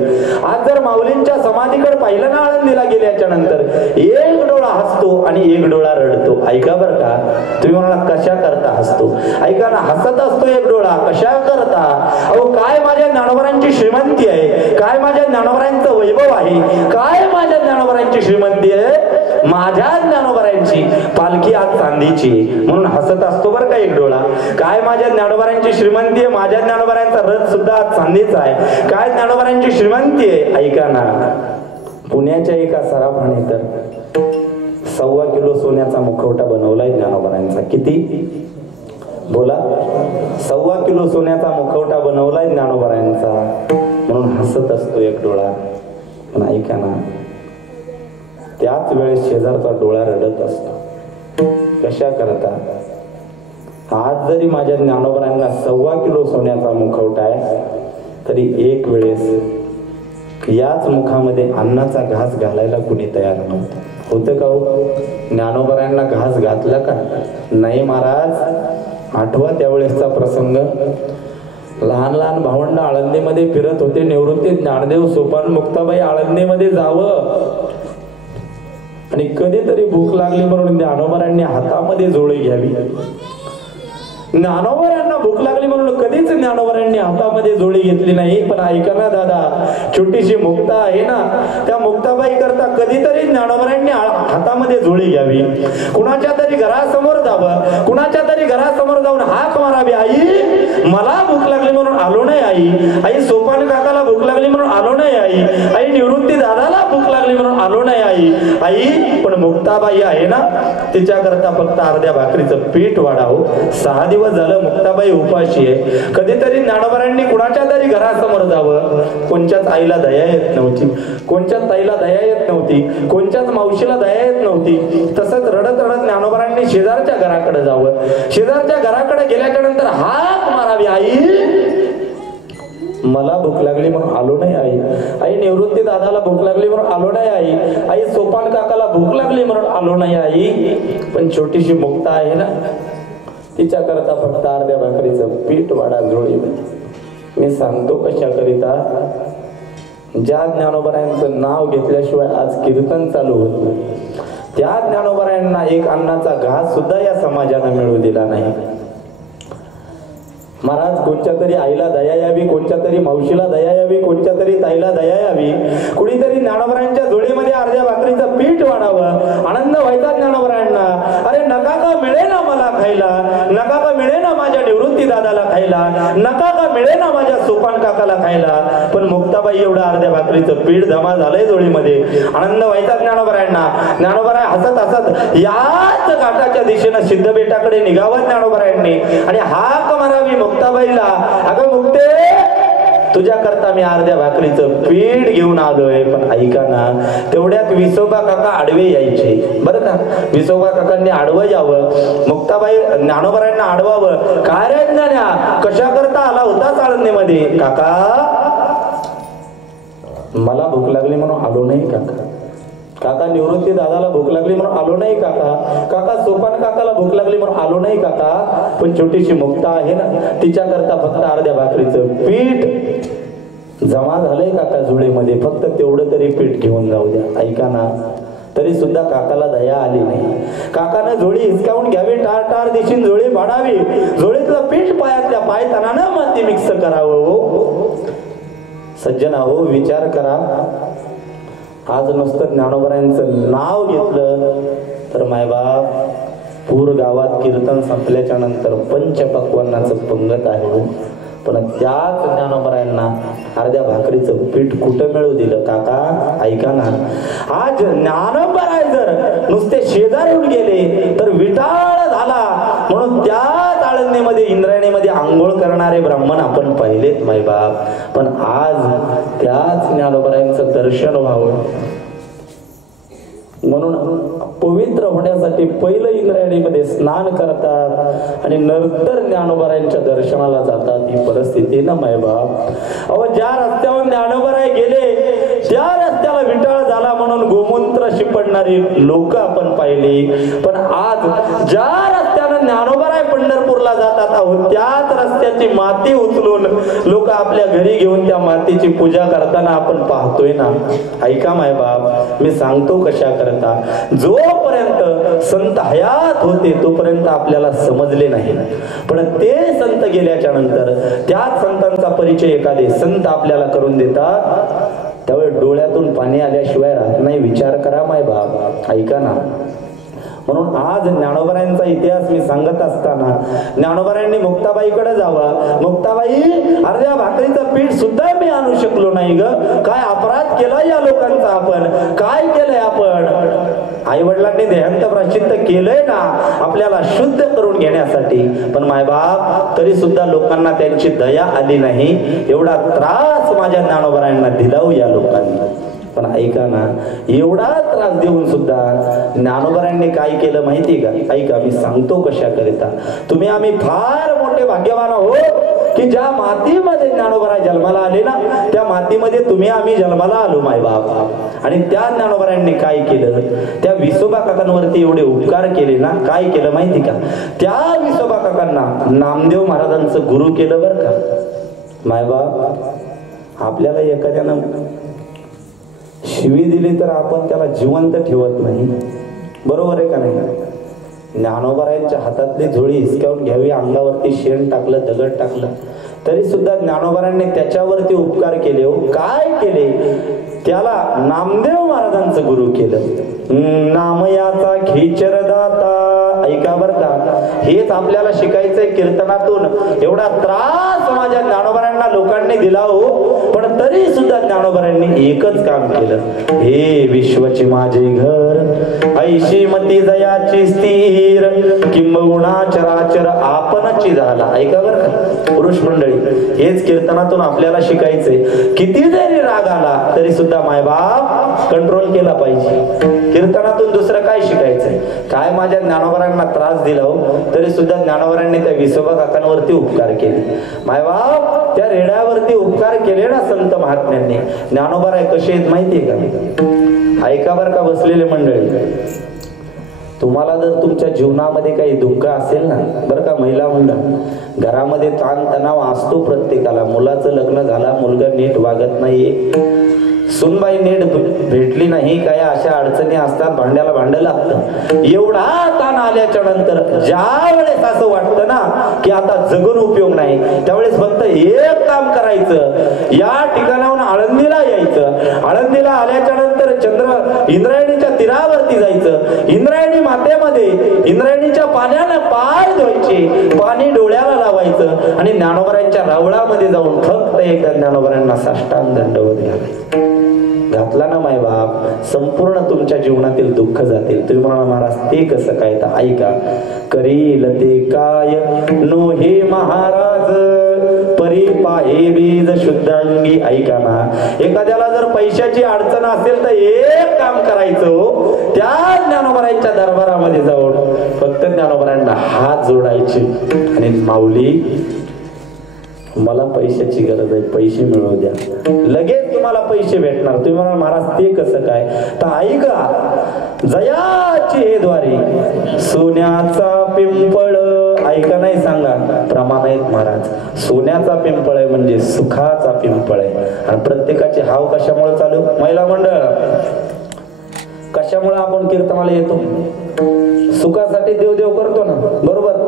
आज जर माऊलींच्या समाधीकडे पाहिलं ना आळंदीला गेल्याच्या नंतर, एक डोळा हसतो आणि एक डोळा रडतो. ऐका बरं का, तुम्ही म्हणाला कशा करता हसतो? ऐका ना, हसत असतो एक डोळा, कशा करता? अहो काय माझ्या ज्ञानोबरांची श्रीमंती आहे, काय माझ्या ज्ञानोबरांचं वैभव आहे, काय माझ्या ज्ञानोबरांची श्रीमंती आहे, माझ्या ज्ञानोबरांची पालखी आज चांदीची, म्हणून हसत असतो बरं का एक डोळा. काय माझ्या ज्ञानोबरांची श्रीमंती आहे, माझ्या ज्ञानोबरांचा रथ सुद्धा आज चांदीचा आहे, काय ज्ञानोबरांची श्रीमंती आहे. ऐका ना, पुण्याच्या एका सराफाने तर 1.25 किलो सोन्याचा मुखवटा बनवलाय ज्ञानोबरांचा. किती बोला? 1.25 किलो सोन्याचा मुखवटा बनवलाय ज्ञानोबरांचा, म्हणून हसत असतो एक डोळा. पण ऐका ना, त्याच वेळेस शेजारचा डोळा रडत असतो. कशा करता? आज जरी माझ्या ज्ञानोबरांना 1.25 किलो सोन्याचा मुखवटा आहे तरी एक वेळेस याच मुखामध्ये अन्नाचा घास घालायला कुणी तयार नव्हतं. होतं का हो? ज्ञानोबरांना घास घातला का? नाही महाराज. आठवा त्यावेळेसचा प्रसंग, लहान लहान भावंड आळंदीमध्ये फिरत होते. निवृत्ती ज्ञानदेव सोपान मुक्ताबाई आळंदीमध्ये जावं आणि कधीतरी भूक लागली म्हणून ज्ञानोबरांनी हातामध्ये झोळी घ्यावी. ज्ञानोबरांना भूक लागली म्हणून कधीच ज्ञानोबरांनी हातामध्ये झोळी घेतली नाही. पण ऐका ना दादा, छोटीशी मुक्ता आहे ना, त्या मुक्ताबाई करता कधीतरी ज्ञानोबरांनी हातामध्ये झोळी घ्यावी. कुणाच्या तरी घरासमोर जावं, कुणाच्या तरी घरासमोर जाऊन हाक मारावी, आई मला भूक लागली म्हणून आलो नाही, आई सोपान काकाला भूक लागली म्हणून आलो नाही, आई निवृत्ती दादाला भूक लागली म्हणून आलो नाही, आई. पण मुक्ताबाई आहे ना, तिच्या करता फक्त अर्ध्या भाकरीचं पीठ वाढावं. 6 दिवस झालं मुक्ताबाई उपाशी आहे. कधीतरी ज्ञानोबरांनी कुणाच्या तरी घरासमोर जावं. कोणच्याच आईला दया येत नव्हती, कोणच्याच ताईला दया येत नव्हती, कोणच्याच मावशीला दया येत नव्हती. तसंच रडत रडत ज्ञानोबरांनी शेजारच्या घराकडे जावं. शेजारच्या घराकडे गेल्याच्या नंतर हाक मारावी, आई मला भूक लागली म्हणून आलो नाही, आई निवृत्ती दादाला भूक लागली म्हणून आलो नाही, आई सोपान काकाला भूक लागली म्हणून आलो नाही, आई. पण छोटीशी मुक्ता आहे ना, तिच्या करता फक्त अर्ध्या भाकरीचं पीठ वाढा झोळी. मी सांगतो कशा करिता? ज्या ज्ञानोबरायांचं नाव घेतल्याशिवाय आज कीर्तन चालू होत नाही, त्या ज्ञानोबरायांना एक अन्नाचा घास सुद्धा या समाजानं मिळू दिला नाही. महाराज, कोणत्या तरी आईला दया यावी, कोणत्या तरी मावशीला दया यावी, कोणत्या तरी ताईला दया यावी. कुणीतरी ज्ञानोबरांच्या झोळीमध्ये अर्ध्या भाकरीचं पीठ वाढावं. आनंद व्हायचा ज्ञानोबरांना. अरे नका का मिळे ना मला खायला, नका का मिळे ना माझ्या निवृत्ती दादाला खायला, नका का मिळे ना माझ्या सोपान काकाला खायला. पण मुक्ताबाई एवढं अर्ध्या भाकरीचं पीठ जमा झालंय झोळीमध्ये. आनंद व्हायचा ज्ञानोबरांना. ज्ञानोबराय हसत हसत याच घाटाच्या दिशेनं सिद्धबेटाकडे निघावं ज्ञानोबरायांनी आणि हाक मारावी मुक्ताबाईला, अगं मुक्ते तुझ्या करता मी अर्ध्या भाकरीचं पीठ घेऊन आलोय. पण ऐका ना, तेवढ्यात विसोबा काका आडवे यायचे बरं का. विसोबा काकांनी आडवं यावं, मुक्ताबाई ज्ञानोबरायांना आडवावं. काय रे ज्ञान्या, कशा करता आला होता आळंदीमध्ये? काका मला भूक लागली म्हणून आलो नाही काका. काका निवृत्ती दादाला भूक लागली म्हणून आलो नाही काका. काका सोपान काकाला भूक लागली म्हणून आलो नाही काका. पण छोटीशी मुक्ता आहे ना, तिच्या करता फक्त अर्ध्या भाकरीचं पीठ जमा झालंय काका जुळेमध्ये, फक्त तेवढं तरी पीठ घेऊन जाऊ द्या. ऐका ना, तरी सुद्धा काकाला दया आली नाही. काकानं झोळी हिसकावून घ्यावी, टार टार दिशीन झोळी भाडावी, झोळीतलं पीठ पायातल्या पायताना माती मिक्स करावं. हो सज्जना हो, विचार करा. आज नुसतं ज्ञानोबरायांचं नाव घेतलं तर मायबाप पूर गावात कीर्तन संपल्याच्या नंतर पंचपक्वान्नाचं पंगत आहे. पण त्याच ज्ञानोबरायांना अर्ध्या भाकरीचं पीठ कुठं मिळू दिलं? काका ऐका ना, आज ज्ञानोबराय जर नुसते शेजारून गेले तर विटाळ झाला. म्हणून त्याच आळंदीमध्ये इंद्रायणीमध्ये आंघोळ करणारे ब्राह्मण आपण पाहिलेत मायबाप. पण आज त्याच ज्ञानोबरायांचं दर्शन व्हावं म्हणून पवित्र होण्यासाठी पहिलं इंद्रायणीमध्ये स्नान करतात आणि नंतर ज्ञानोबरायांच्या दर्शनाला जातात. ही परिस्थिती ना मायबाप. अहो, ज्या रस्त्यावर ज्ञानोबराय गेले त्या रस्त्याला विटाळ झाला म्हणून गोमूत्र शिपडणारी लोक आपण पाहिली. पण आज ज्या रस्त्यानं ज्ञानोबराय पंढरपूरला जातात आहोत त्याच रस्त्याची माती उचलून लोक आपल्या घरी घेऊन त्या मातीची पूजा करताना आपण पाहतोय ना. ऐका मायबाप, मी सांगतो कशा करता. जोपर्यंत संत हयात होते तोपर्यंत आपल्याला समजले नाही. पण ते संत गेल्याच्या नंतर त्याच संतांचा परिचय एखादे संत आपल्याला करून देतात, त्यावेळी डोळ्यातून पाणी आल्याशिवाय राहत नाही. विचार करा मायबाप. ऐका ना, म्हणून आज ज्ञानोबरायांचा इतिहास मी सांगत असताना ज्ञानोबरायांनी मुक्ताबाईकडे जावं. मुक्ताबाई, अर्ध्या भाकरीचं पीठ सुद्धा मी आणू शकलो नाही ग. काय अपराध केला या लोकांचा आपण? काय केलंय आपण? आई वडिलांनी देहांत प्राश्चित्त केलंय ना आपल्याला शुद्ध करून घेण्यासाठी. पण मायबाप, तरी सुद्धा लोकांना त्यांची दया आली नाही. एवढा त्रास माझ्या ज्ञानोबरायांना दिला या लोकांनी. पण ऐका ना, एवढा त्रास देऊन सुद्धा ज्ञानोबरायांनी काय केलं माहिती का? ऐका, मी सांगतो कशा करिता. तुम्ही आम्ही फार मोठे भाग्यवान आहोत की ज्या मातीमध्ये ज्ञानोबराय जन्माला आले ना त्या मातीमध्ये तुम्ही आम्ही जन्माला आलो मायबाप. आणि त्या ज्ञानोबरायांनी काय केलं? त्या विसोबा काकांवरती एवढे उपकार केले ना. काय केलं माहिती का? त्या विसोबा काकांना नामदेव महाराजांचं गुरु केलं बरं का मायबाप. आपल्याला एखाद्यानं शिवी दिली तर आपण त्याला जिवंत ठेवत नाही, बरोबर आहे का नाही? ज्ञानोबरायांच्या हातातली झोळी हिसकावून घ्यावी, अंगावरती शेण टाकलं, दगड टाकलं, तरी सुद्धा ज्ञानोबरांनी त्याच्यावरती उपकार केले. हो काय केले? त्याला नामदेव महाराजांचं गुरु केलं. नामयाचा खेचरदाता. ऐका बर का, हेच आपल्याला शिकायचंय कीर्तनातून. एवढा त्रास माझ्या ज्ञानोबरांना लोकांनी दिला हो, पण तरी सुद्धा ज्ञानोबरांनी एकच काम केलं. हे विश्वची माझे घर, ऐशी मती जयाची स्थिर, किंबहुना चराचर आपणची झाला. ऐका बर का पुरुष मंडळी, हेच कीर्तनातून आपल्याला शिकायचंय. किती जरी राग आला तरी सुद्धा मायबाप कंट्रोल केला पाहिजे. कीर्तनातून दुसरं काय शिकायचंय? काय माझ्या ज्ञानोबरांना त्रास दिला हो, तरी सुद्धा ज्ञानोबरांनी त्या विसोबा काकांवरती उपकार केले. मायबाप, त्या रेड्यावरती उपकार केले ना संत महात्म्यांनी. ज्ञानोबराय कसे आहेत माहितीये का? ऐका बर का बसलेले मंडळी, तुम्हाला जर तुमच्या जीवनामध्ये काही दुःख असेल ना, बरं का महिला मंडळ, घरामध्ये ताणतणाव असतो प्रत्येकाला. मुलाचं लग्न झाला, मुलगा नीट वागत नाहीये, सुनबाई नीट भेटली नाही, काय अशा अडचणी असतात, भांड्याला भांड लागतं. एवढा ताण आल्याच्या नंतर ज्या वेळेस असं वाटतं ना की आता जगून उपयोग नाही, त्यावेळेस फक्त एक काम करायचं, या ठिकाणाहून आळंदीला यायचं. आळंदीला आल्याच्या नंतर इंद्रायणीच्या तीरावरती जायचं. इंद्रायणी मातेमध्ये इंद्रायणीच्या पाण्यानं पाय धुवायचे, पाणी डोळ्याला लावायचं आणि ज्ञानोबरांच्या रावळामध्ये जाऊन फक्त एकदा ज्ञानोबरांना साष्टांग दंडवत घालायचं. घातला ना मायबाप, संपूर्ण तुमच्या जीवनातील दुःख जातील. तुम्ही म्हणाला महाराज ते कसं काय? तर ऐका, करील ते काय नो हे महाराज, परी पाय हे बीज शुद्धांगी. ऐका ना, एखाद्याला जर पैशाची अडचण असेल तर एक काम करायचं, त्या ज्ञानोबरांच्या दरबारामध्ये जाऊन फक्त ज्ञानोबरांना हात जोडायचे आणि माऊली मला पैशाची गरज आहे, पैसे मिळवू द्या. लगेच तुम्हाला पैसे भेटणार. तुम्ही म्हणाल महाराज ते कसं काय? तर ऐका, जयाची हे द्वारी सोन्याचा पिंपळ. ऐका नाही सांगा, प्रमाण आहेत महाराज. सोन्याचा पिंपळ आहे म्हणजे सुखाचा पिंपळ आहे. आणि प्रत्येकाची हाव कशामुळे चालू? महिला मंडळ, कशामुळे आपण कीर्तनाला येतो? सुखासाठी देवदेव करतो ना, बरोबर?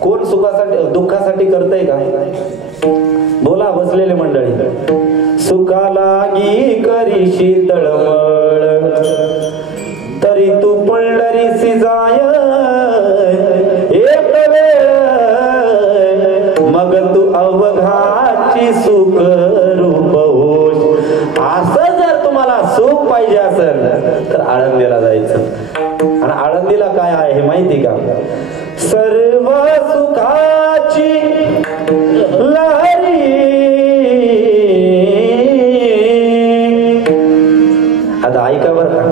कोण सुखासाठी दुःखासाठी करतय का? बोला बसलेले मंडळी. सुखालागी करीशी तळमळ, तरी तू पंढरीसी जाय एक वेळ, मग तू अवघाची सुख रूप होश. असं जर तुम्हाला सुख पाहिजे असेल तर आळंदीला जायचं. आणि आळंदीला काय आहे हे माहिती का? सर्व सुखाची लहरी. आता ऐका बरं का,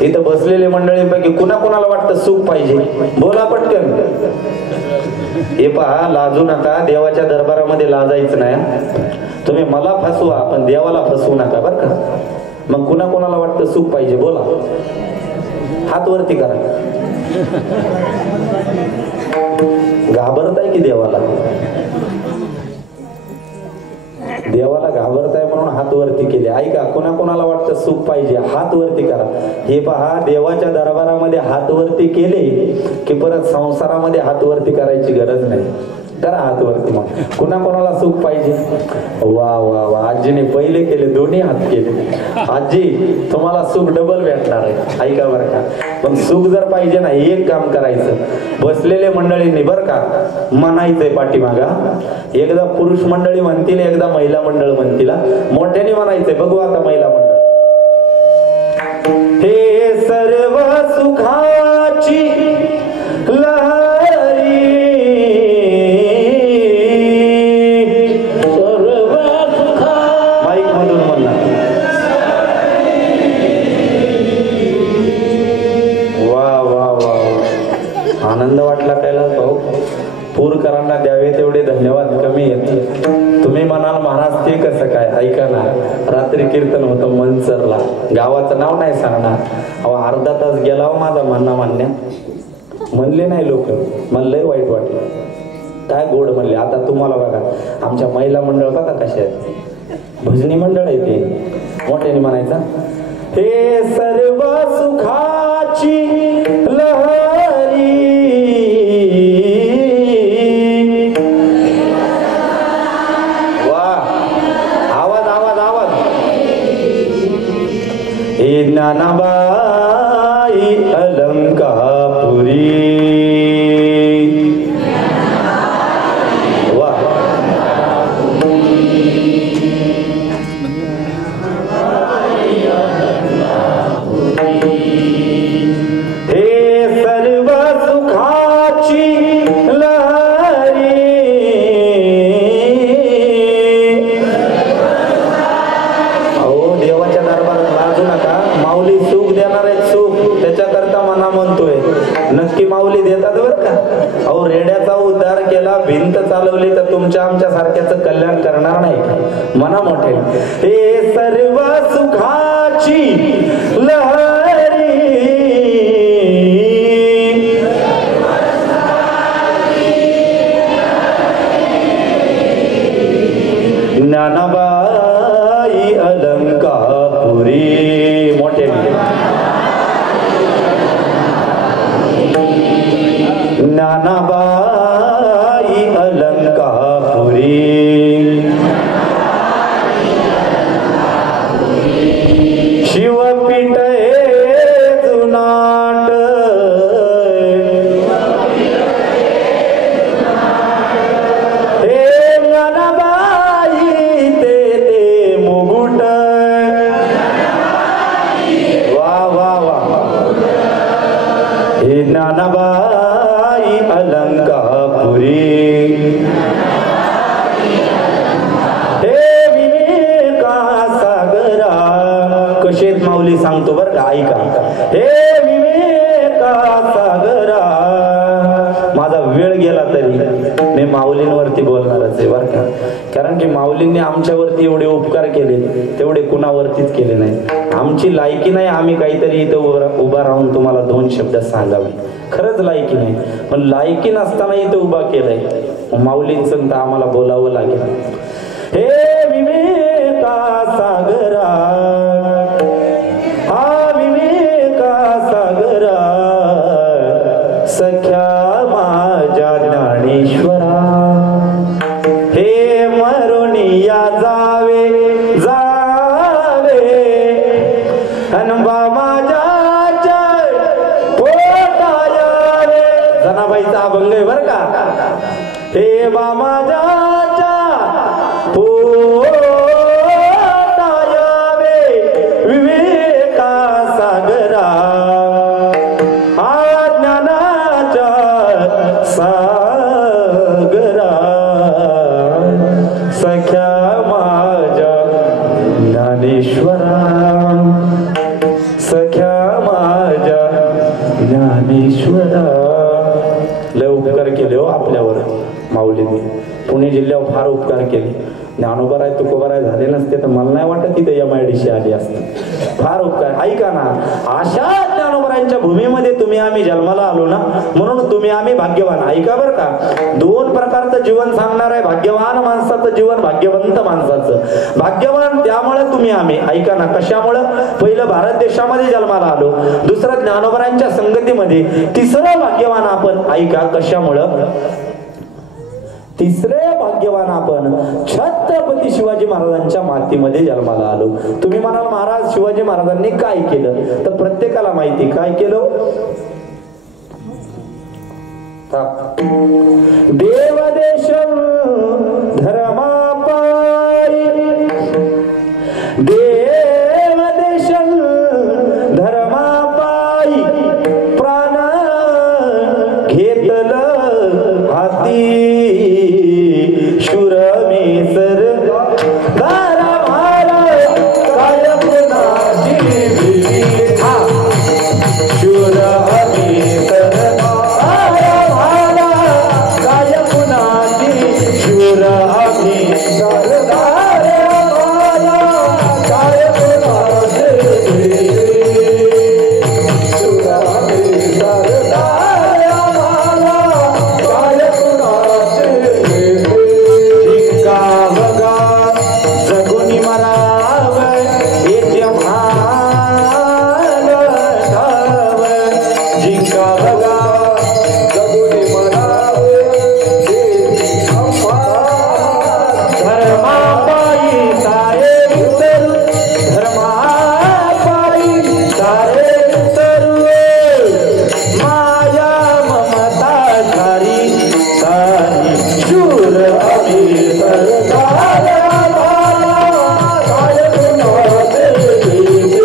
तिथं बसलेले मंडळींपैकी कुणाला वाटतं सुख पाहिजे? बोला पटकन. हे पहा, लाजू नका. देवाच्या दरबारामध्ये लाजायचं नाही. तुम्ही मला फसवा पण देवाला फसवू नका बरं का. मग कुणाला वाटतं सुख पाहिजे? बोला, हात वरती करा. घाबरताय की देवाला? देवाला घाबरताय म्हणून हात वरती केले. ऐका, कोणाला वाटतं सुख पाहिजे? हात वरती करा. हे पहा, देवाच्या दरबारामध्ये हात वरती केले की परत संसारामध्ये हात वरती करायची गरज नाही. करा हात वरती. मग कोणाला सुख पाहिजे? वा वा वा, आजीने पहिले केले, दोन्ही हात केले. आजी, तुम्हाला सुख डबल भेटणार आहे. ऐका बरं का. पण सुख जर पाहिजे ना, एक काम करायचं. बसलेले मंडळींनी बरं का म्हणायचंय पाठीमागा. एकदा पुरुष मंडळी म्हणतील, एकदा महिला मंडळ म्हणतील. मोठ्याने म्हणायचंय. बघू आता महिला मंडळ. हे सर्व सुखाची लहरी, माईक मधून म्हणणार. वा वा वा, आनंद वाटला कैलास भाऊ. पूरकरांना द्यावे तेवढे धन्यवाद कमी येते. तुम्ही म्हणाल महाराज ते कसं काय? ऐका ना, रात्री कीर्तन होतं मनसरला. गावाचं नाव नाही सांगणार. अहो, अर्धा तास गेला हो माझा म्हणण्यात. म्हणले नाही लोक, मला लय वाईट वाटलं. काय गोड म्हणले. आता तुम्हाला बघा, आमच्या महिला मंडळ बघा कशा आहेत. भजनी मंडळ आहे ते. मोठ्याने म्हणायचा, हे सर्व सुखाची लहरी. वा, आवाज आवाज आवाज. हे ज्ञानाबाई अलंकापुरी. वा, हे सर्व सुखाची लहरी. अहो, देवाच्या दरबारात लाजू नका. माऊली सुख देणार आहे. सुख त्याच्याकरता मना म्हणतोय. नक्की माऊली देतात बरं का. अहो, रेड्याचा उद्धार केला, भिंत चालवली तर तुमच्या आमच्या सारख्याचं कल्याण करणार नाही. मना मोठे. हे सर्व सुखाची लहरी. ज्ञानाबाई अलंकापुरी. मोठे ज्ञानाबाई अलंकापुरी. शिवपीठ हे जुनाट, हे ज्ञानाबाई ते मुकुट. वा वा वा, हे ज्ञानाबाई अलंकापुरी. ऐका. हे विवेका सागरा, माझा वेळ गेला तरी मी माऊलींवरती बोलणारच आहे बरं का. कारण की माऊलींनी आमच्यावरती एवढे उपकार केले तेवढे कुणावरतीच केले नाही. आमची लायकी नाही आम्ही काहीतरी इथं उभा राहून तुम्हाला 2 शब्द सांगावे. खरंच लायकी नाही, पण लायकी नसताना इथं उभा केलंय. माऊलींचं तर आम्हाला बोलावं लागेल. हे विवेका सागरा, हा विवेका सागरा, सख्या माझ्या ज्ञानेश्वरा, हे मरुनिया जावे जावे अनबा माझ्या पोटाया रे. जनाबाईचा अभंग आहे बर का. हे बा माझ्या विवेका सागरा, ज्ञानाच्या सागरा, सख्या माझ्या ज्ञानेश्वरा, सख्या माझ्या ज्ञानेश्वरा. लय उपकार केले हो आपल्यावर माऊलीने. पुणे जिल्ह्यावर फार उपकार केले. ज्ञानोबराय तुकोबराय झाले नसते तर मला नाही वाटत तिथे MIDC आली असते. फार उपकार. ऐका ना, अशा ज्ञानोबरायांच्या भूमीमध्ये तुम्ही आम्ही जन्माला आलो ना, म्हणून तुम्ही आम्ही भाग्यवान. ऐका बरं का, 2 प्रकारचं जीवन सांगणार आहे. भाग्यवान माणसाचं जीवन, भाग्यवंत माणसाचं. भाग्यवान त्यामुळे तुम्ही आम्ही. ऐका ना, कशामुळं? पहिलं भारत देशामध्ये जन्माला आलो, दुसरं ज्ञानोबरायांच्या संगतीमध्ये, तिसरं भाग्यवान आपण. ऐका कशामुळं? तिसरे भाग्यवान आपण छत्रपती शिवाजी महाराजांच्या मातीमध्ये जन्माला आलो. तुम्ही म्हणाल महाराज शिवाजी महाराजांनी काय केलं, तर प्रत्येकाला माहिती काय केलं. देवदेश धर्मापायी, देवदेश धर्मापायी प्राण घेतलं हाती, शूर मी सर दारा भारा काय पुनाची भीती, शूर मी सर दारा भारा काय पुनाची, शूर मी सर दारा भारा काय पुनाची भीती, शूर मी सर दारा भारा काय पुनाची भीती. जिंका बघा जगुनी मराव येथे भाग ठाव, जिंका बघा जगुनी मराव धर्मापायी सारे उतरू, धर्मापायी सारे उतरू, माया ममता सारी सारी, शूर आम्ही सरदार भाला काय पुनाचे भीती,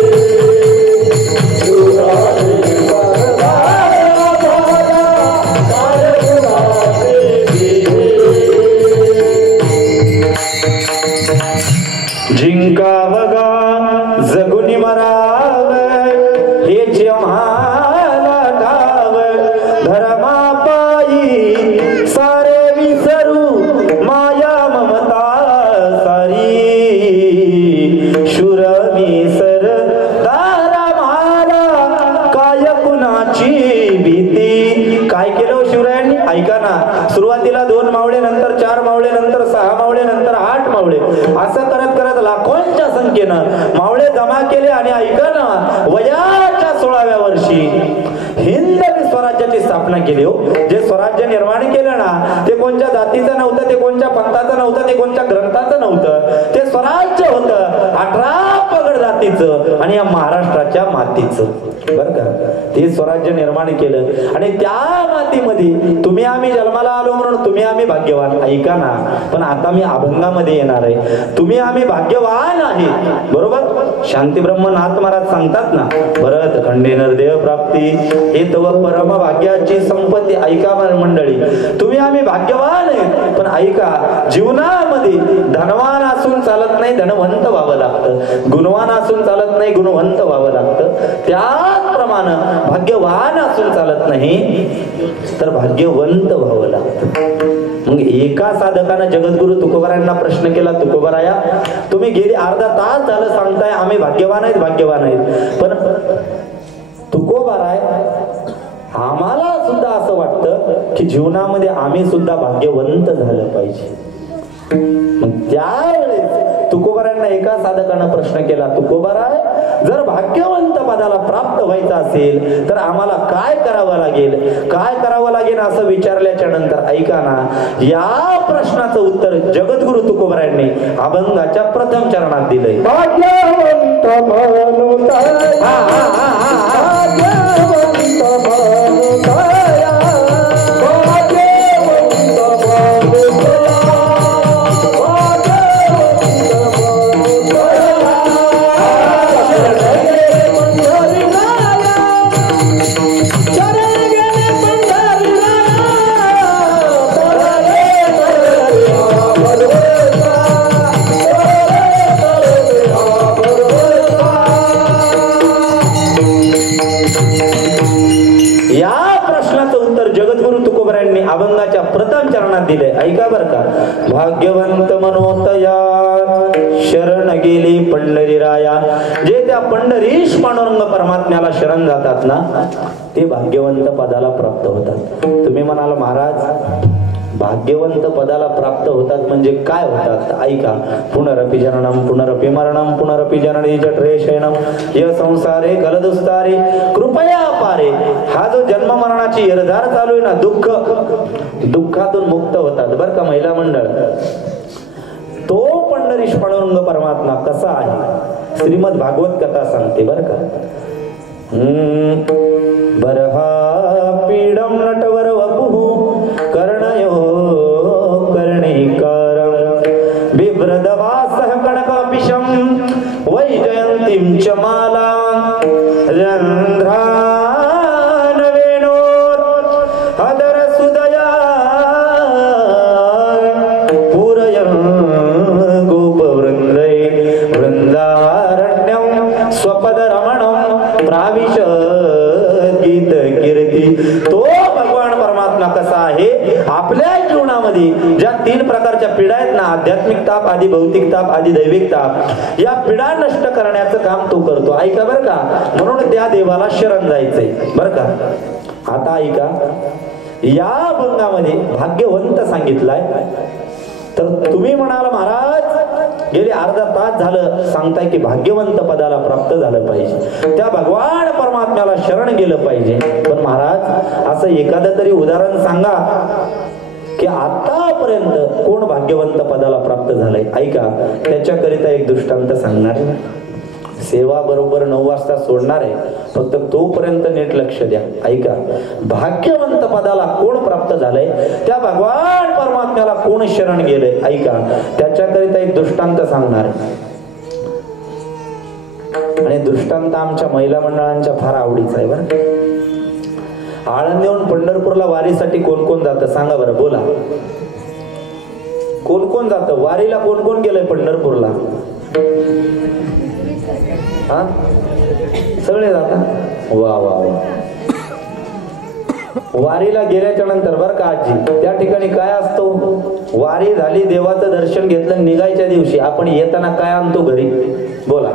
शूर आम्ही सरदार भाला काय पुनाचे भीती. जिंका बघा जगुनी मराव हेच आम्हाला ठाव, धर्मापायी सारे विसरू, माया ममता सारी, शूर मी सर दारा भाला काय कुणाची भीती. काय केलं शिवरायांनी? ऐका ना, सुरुवातीला 2 मावळे, नंतर 4 मावळे, नंतर 6 मावळे, नंतर 8 मावळे, असं करत करत लाखोंच्या संख्येनं मावळे जमा केले. आणि ऐका ना, वयाच्या 16व्या वर्षी हिंदवी स्वराज्याची स्थापना केली. हो, जे स्वराज्य निर्माण केलं ना, ते कोणत्या जातीचं नव्हतं, ते कोणत्या पंथाचं नव्हतं, ते कोणत्या ग्रंथाचं नव्हतं, ते स्वराज्य होतं 18 पगड जातीचं आणि या महाराष्ट्राच्या मातीचं. बर का, ते स्वराज्य निर्माण केलं. आणि त्या मातीमध्ये तुम्ही आम्ही जन्माला आलो म्हणून तुम्ही आम्ही भाग्यवान. ऐका ना, पण आता मी अभंगामध्ये येणार आहे. तुम्ही आम्ही भाग्यवान आहे, बरोबर. शांती ब्रह्मनाथ महाराज सांगतात ना, भरत खंडे नरदेव प्राप्ती हे तव परम भाग्याची संपत्ती. ऐका मंडळी, तुम्ही आम्ही भाग्यवान आहे, पण ऐका, जीवनामध्ये धनवान असून चालत नाही, धनवंत व्हावं लागतं. गुणवान असून चालत नाही, गुणवंत व्हावं लागतं. त्याचप्रमाणे भाग्यवान असून चालत नाही, तर भाग्यवंत व्हावं लागतं. मग एका साधकानं जगद्गुरु तुकोबारायांना प्रश्न केला, तुकोबाराया तुम्ही गेली अर्धा तास झालं सांगताय आम्ही भाग्यवान आहेत, भाग्यवान आहेत, पण तुकोबाराय आम्हाला सुद्धा असं वाटतं की जीवनामध्ये आम्ही सुद्धा भाग्यवंत झालं पाहिजे. मग त्यावेळेस तुकोबारायांना एका साधकानं प्रश्न केला, तुकोबाराय जर भाग्यवंत पदाला प्राप्त व्हायचं असेल तर आम्हाला काय करावं लागेल, काय करावं लागेल असं विचारल्याच्या नंतर ऐका ना, या प्रश्नाचं उत्तर जगद्गुरु तुकोबारायांनी अभंगाच्या प्रथम चरणात दिलंय. भाग्यवंत अभंगाच्या प्रथम चरणात दिले. ऐका बर का, भाग्यवंत मनोतया शरण गेली पंढरी राया. जे त्या पंढरीश पांडुरंग परमात्म्याला शरण जातात ना, ते भाग्यवंत पदाला प्राप्त होतात. तुम्ही म्हणाल महाराज भाग्यवंत पदाला प्राप्त होतात म्हणजे काय होतात? ऐका, पुनरपि जननम पुनरपि मरणम पुनरपि जननी जठरे शयनम य संसारे कलदुस्तारे कृपया पारे. हा जो जन्म मरणाची येरझार चालू आहे ना, दुःखातून मुक्त होतात बर का महिला मंडळ. तो पंढरीश पांडुरंग परमात्मा कसा आहे श्रीमद भागवत कथा सांगते बर का. बरहा पीडम नटवर वपुः कर्णयो कर्णिकारं बिभ्रदवासः कनकापिशं वैजयन्तीं च मालां रन्ध्रान् वेणोर् अदरसुदया पूरयन् गोपवृन्दै वृन्दारण्यं स्वपदरमणं प्राविशत् गीतकीर्ती. तो भगवान परमात्मा कसा आहे, आपल्या जीवनामध्ये ज्या तीन प्रकारच्या पीडा आहेत ना, आध्यात्मिक ताप, आधी भौतिक ताप, आधी दैविक ताप, या पीडा नष्ट करण्याचं काम तो करतो. ऐका बर का, म्हणून त्या देवाला शरण जायचंय बर का. आता ऐका, या अभंगामध्ये भाग्यवंत सांगितलाय. तर तुम्ही म्हणाल महाराज गेले अर्धा तास झालं सांगताय की भाग्यवंत पदाला प्राप्त झालं पाहिजे, त्या भगवान परमात्म्याला शरण गेलं पाहिजे. पण महाराज असं एखादं तरी उदाहरण सांगा की आतापर्यंत कोण भाग्यवंत पदाला प्राप्त झालंय. ऐका, त्याच्याकरिता एक दृष्टांत सांगणार. सेवा बरोबर 9 वाजता सोडणार आहे, फक्त तोपर्यंत नीट लक्ष द्या. ऐका, भाग्यवंत पदाला कोण प्राप्त झालंय, त्या भगवान परमात्म्याला कोण शरण गेलंय. ऐका, त्याच्याकरिता एक दृष्टांत सांगणार. आणि दृष्टांत आमच्या महिला मंडळांच्या फार आवडीचा आहे बरं. आळंदीहून पंढरपूरला वारीसाठी कोण कोण जातं सांगा बरं, बोला. कोण कोण जातं वारीला? कोण कोण गेलंय पंढरपूरला? हा, सगळे जातात. वा वा वा. वारीला गेल्याच्या नंतर बर का आजी, त्या ठिकाणी काय असतो, वारी झाली, देवाचं दर्शन घेतलं, निघायच्या दिवशी आपण येताना काय आणतो घरी? बोला.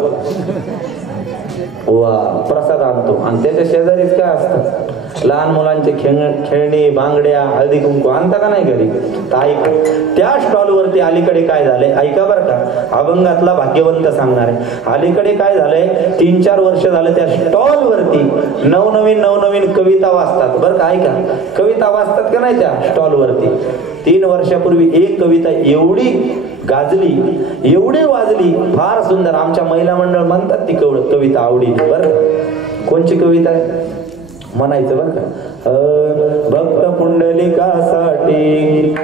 वा, प्रसाद आणतो. आणि त्याच्या शेजारीच काय असतं, लहान मुलांचे खेळणी, बांगड्या, हळदी कुंकू आणता का नाही घरी? तर ऐका, त्या स्टॉल वरती अलीकडे काय झालंय, ऐका बर का, अभंगातला भाग्यवंत सांगणार आहे. अलीकडे काय झालंय, 3-4 वर्ष झालं त्या स्टॉल वरती नवनवीन कविता वाचतात बर का. ऐका, कविता वाचतात का नाही त्या स्टॉल वरती. 3 वर्षापूर्वी एक कविता एवढी गाजली, एवढी वाजली, फार सुंदर. आमच्या महिला मंडळ म्हणतात ती कविता आवडीली बर का. कोणची कविता आहे म्हणायचं बर का. भक्त पुंडलिकासाठी.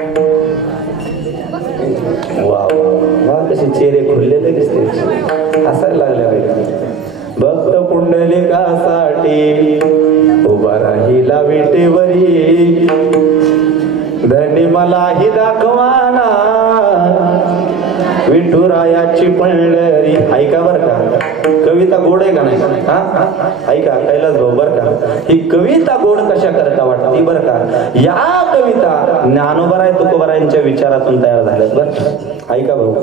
वा वा, कसे चेहरे खुललेले दिसते, हसायला लागले पाहिजे. भक्त पुंडलिकासाठी उभा राहिला विटेवरी, धनी मलाही दाखवाना विठू विठुरायाची पंढरी. ऐका बर का, कविता गोड आहे का नाही? ऐका कैलास भाऊ बर का, ही कविता गोड कशा करता वाटते बर का. या कविता ज्ञानोबराय तुकोबरायांच्या विचारातून तयार झाल्यात बर. ऐका भाऊ,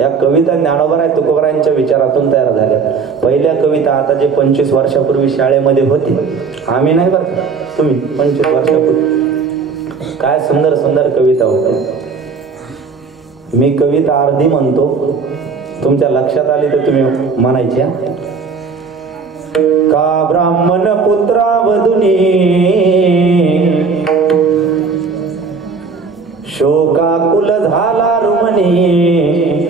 या कविता ज्ञानोबराय तुकोबरायांच्या विचारातून तयार झाल्या. पहिल्या कविता आता जे 25 वर्षापूर्वी शाळेमध्ये होती, आम्ही नाही बर का, तुम्ही 25 वर्षापूर्वी काय सुंदर सुंदर कविता होत्या. मी कविता अर्धी म्हणतो, तुमच्या लक्षात आली तर तुम्ही म्हणायच्या. का ब्राह्मण पुत्रावधुनी शोकाकुल झाला रुमणी,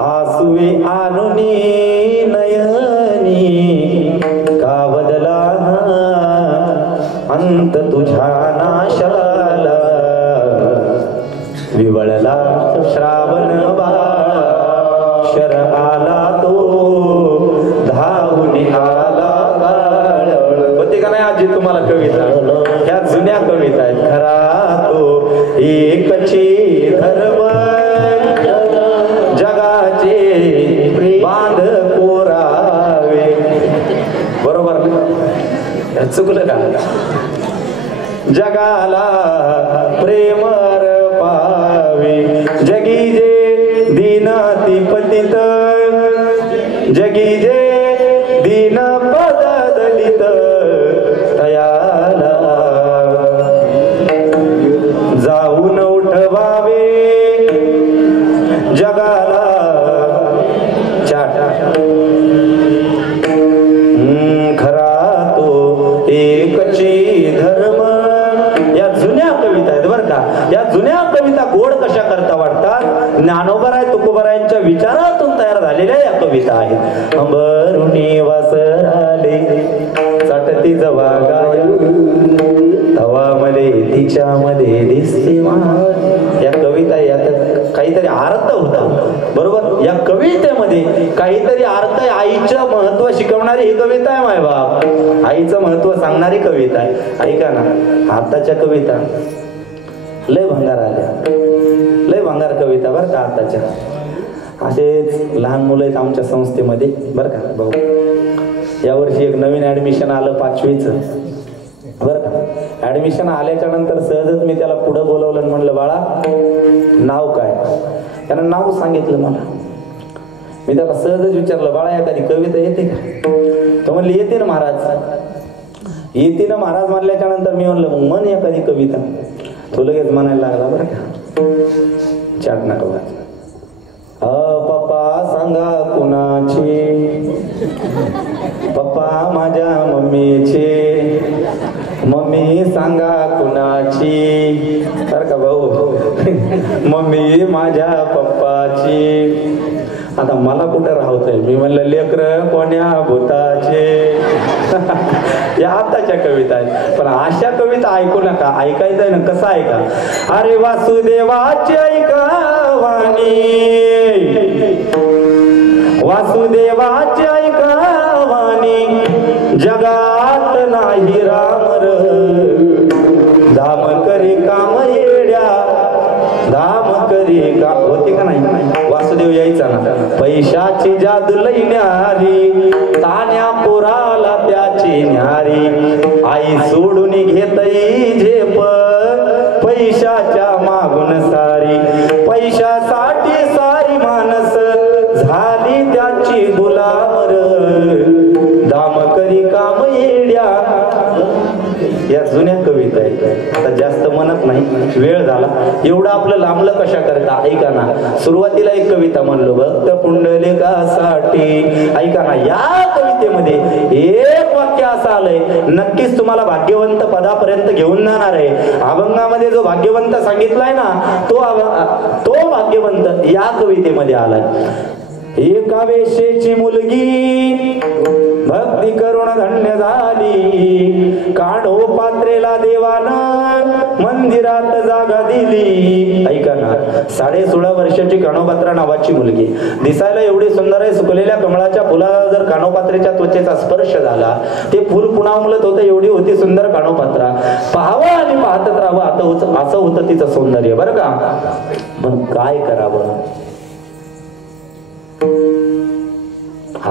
आसुवे आनुनी नयनी, का बदला अंत तुझ्या नाशाला, विवळला श्रावण शर आला तो धावून आला काळ. होते का नाही आजी तुम्हाला कविता? ह्या जुन्या कविता आहेत. खरा तो एकची धर्म जगाचे बांध कोरावे. बरोबर ना? चुकलं का? जगाला प्रेम जगी जे दीनाती पतित, जगी जे दीन पद दलित, तयाला जाऊन उठवावे जगाला चाट. खरा तो एकची धर्म. या जुन्या कविता आहेत बर का. या जुन्या कविता गोड कशा करता वाटतात? ज्ञानोबराय तुकोबरायांच्या विचारातून तयार झालेल्या या कविता आहेत. अंबरुणी वासराले चटती जवा गाय, तवा मले तिच्यामध्ये दिसते मान. या कविता यात काहीतरी अर्थ होता बरोबर. या कवितेमध्ये काहीतरी अर्थ आहे. आईचं महत्व शिकवणारी ही कविता आहे. माय बाप, आईचं महत्व सांगणारी कविता आहे. ऐका ना, आताच्या कविता लय भंगार आल्या, लय भंगार कविता बर का आताच्या. असेच लहान मुलं आहेत आमच्या संस्थेमध्ये बर का भाऊ. यावर्षी एक नवीन ऍडमिशन आलं 5वीचं बर का. ऍडमिशन आल्याच्या नंतर सहजच मी त्याला पुढे बोलवलं आणि म्हणलं, बाळा नाव काय? त्यानं नाव सांगितलं मला. मी त्याला सहजच विचारलं, बाळा एखादी कविता येते का? तो म्हणले येते ना महाराज. येते ना महाराज म्हणल्याच्या नंतर मी म्हणलं मग म्हण एखादी कविता. तो लगेच म्हणायला लागला बरं का, चाट नका वाच. पप्पा सांगा कुणाचे, पप्पा माझ्या मम्मीचे, मम्मी सांगा कुणाची. बरं का भाऊ, मम्मी माझ्या पप्पाची. आता मला कुठं राहतोय? मी म्हणलं लेकर कोण्या भूताचे. या आताच्या कविता आहेत, पण अशा कविता ऐकू नका. ऐकायचं आहे ना, कसं ऐका? अरे वासुदेवाची ऐकावानी, वासुदेवाची ऐकावानी, जगात नाही रामर, धाम करी काम येड्या, धाम करी काम. होती का नाही? वासुदेव यायचा ना. पैशाची जादू लई न्यारी, तान्या पोराला त्याची न्यारी, आई सोडून घेतई झेप, पैशाच्या मागून सारी, पैशासाठी सारी माणस झाली त्याची गुलामर, दाम करी काम येड्या. या जुन्या कविता आहेत. आता जास्त म्हणत नाही, वेळ झाला. एवढं आपलं लांबलं कशा करता? ऐका ना, सुरुवातीला एक कविता म्हणलो, भक्त पुंडलिकासाठी. ऐका ना, या कवितेमध्ये एक वाक्य असं आलंय, नक्कीच तुम्हाला भाग्यवंत पदापर्यंत घेऊन जाणार आहे. अभंगामध्ये जो भाग्यवंत सांगितलाय ना, तो भाग्यवंत या कवितेमध्ये आलाय. एका वेशेची मुलगी भक्ती करून धन्य झाली, काढो पात्रेला देवानं मंदिरात जागा दिली. ऐका ना, 16.5 वर्षाची कानोपात्रा नावाची मुलगी, दिसायला एवढी सुंदर आहे. सुकलेल्या कमळाच्या फुलाला जर कानोपात्रेच्या त्वचेचा स्पर्श झाला, ते फुल पुन्हा उमलत होतं. एवढी होती सुंदर कानोपात्रा. पाहावं आणि पाहतच राहावं असं होतं तिचं सौंदर्य बरं का. पण काय करावं?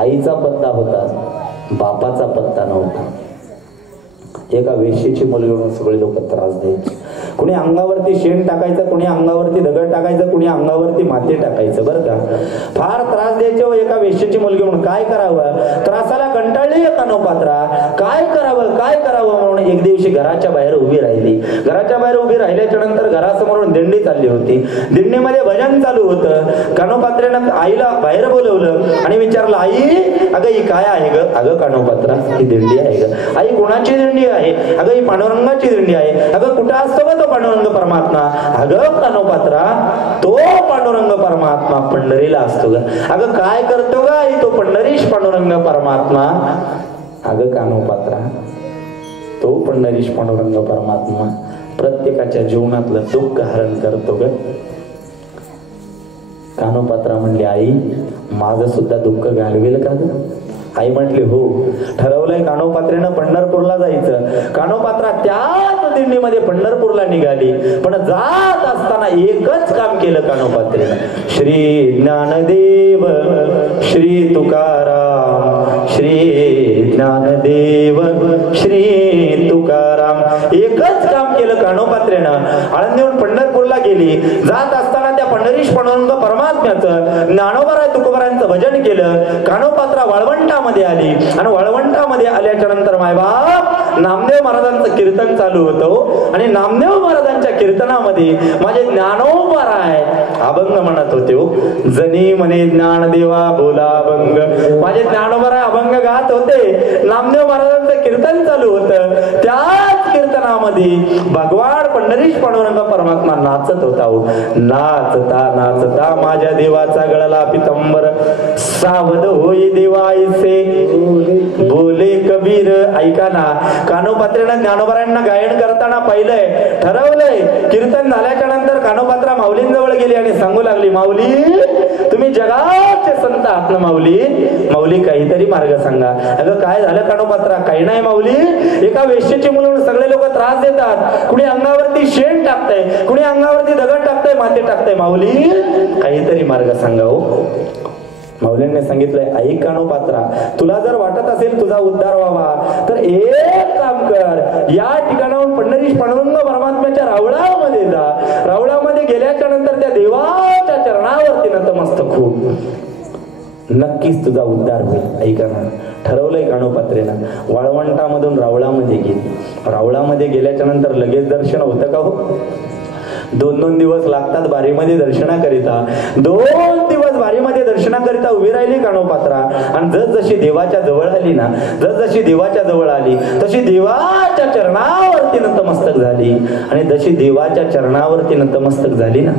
आईचा पत्ता होता, बापाचा पत्ता नव्हता. एका वेश्येची मुलगी म्हणून सगळे लोक त्रास द्यायचे. कुणी अंगावरती शेण टाकायचं, कुणी अंगावरती दगड टाकायचं, कुणी अंगावरती माती टाकायचं. बरं का, फार त्रास द्यायचे. व एका वेश्येची मुलगी म्हणून काय करावं, त्रासाला कंटाळली कानोपात्रा. काय करावं काय करावं म्हणून एक दिवशी घराच्या बाहेर उभी राहिली. घराच्या बाहेर उभी राहिल्याच्या नंतर घरासमोरून दिंडी चालली होती. दिंडीमध्ये भजन चालू होतं. कानोपात्रेनं आईला बाहेर बोलवलं आणि विचारलं, आई अगं ही काय आहे ग? अगं कानोपात्रा, ही दिंडी आहे ग. आई कोणाची दिंडी आहे? अगं ही पांडुरंगाची दिंडी आहे. अगं कुठं असतो ग तो पांडुरंग परमात्मा? अगं कानोपात्रा, तो पांडुरंग परमात्मा पंढरीला असतो ग. अगं काय करतो ग आई तो पंढरीश पांडुरंग परमात्मा? अगं कानोपात्रा, तो पंढरीश पांडुरंग परमात्मा प्रत्येकाच्या जीवनातलं दुःख हरण करतो ग. कानोपात्रा म्हणली, आई माझं सुद्धा दुःख घालवेल का ग? आई म्हटली, हो. ठरवलंय कानोपात्रेनं पंढरपूरला जायचं. कानोपात्रा त्याच दिंडीमध्ये पंढरपूरला निघाली. पण जात असताना एकच काम केलं कानोपात्रेनं. श्री ज्ञानदेव श्री तुकाराम, श्री ज्ञानदेव श्री तुकाराम, एकच काम केलं कानोपात्रेनं. आळंदीहून पंढरपूरला गेली. जात असताना त्या पंढरीश पांडुरंग परमात्म्याचं, ज्ञानोबा तुकोबारायांचं भजन केलं. कानोपात्रा वाळवंटामध्ये आली आणि वाळवंटामध्ये आल्याच्या नंतर मायबाप नामदेव महाराजांचं कीर्तन चालू होतं. आणि नामदेव महाराजांच्या कीर्तनामध्ये माझे ज्ञानोबाराय अभंग म्हणत होते. जनी म्हणे ज्ञानदेवा बोला अभंग, माझे ज्ञानोबाराय अभंग गात होते. नामदेव महाराजांचं कीर्तन चालू होतं. त्याच कीर्तनामध्ये भगवान पंढरीश पांडुरंग परमात्मा नाचत होता. नाचता नाचता माझ्या देवाचा गळला पितंबर, सावध होई देवायसे बोले कबीर. ऐका ना, कानोपात्रेनं ज्ञानोबारायांना गायन करताना पाहिलंय, ठरवलंय. कीर्तन झाल्याच्या नंतर कानोपात्रा माऊलींजवळ गेली आणि सांगू लागली, माऊली तुम्ही जगाचे संत आहात ना माऊली, माऊली काहीतरी मार्ग सांगा. अगं काय झालं कानोपात्रा? काही नाही माऊली, एका वेश्येची मुलं सगळे लोक त्रास देतात. कुणी अंगावरती शेण टाकतंय, कुणी अंगावरती दगड टाकतंय, माती टाकतंय. माऊली काहीतरी मार्ग सांगा. हो माऊलींनी सांगितलंय, ऐक कानोपात्रा, तुला जर वाटत असेल तुझा उद्धार व्हावा तर एक काम कर, या ठिकाणाहून पंढरीश पांडुरंग परमात्म्याच्या रावळामध्ये जा. रावळामध्ये गेल्याच्या नंतर त्या देवाच्या चरणावरती नतमस्तक हो, नक्कीच तुझा उद्धार होईल. ऐका ना, ठरवलंय कानोपात्रेनं. वाळवंटामधून रावळामध्ये गेली. रावळामध्ये गेल्याच्या नंतर लगेच दर्शन होतं का? हो, 2-2 दिवस लागतात बारीमध्ये दर्शनाकरिता. 2 दिवस बारीमध्ये दर्शनाकरिता उभी राहिली कानोपात्रा. आणि जसजशी देवाच्या जवळ आली ना, जसजशी देवाच्या जवळ आली तशी देवाच्या चरणावरती नतमस्तक झाली. आणि जशी देवाच्या चरणावरती नतमस्तक झाली ना,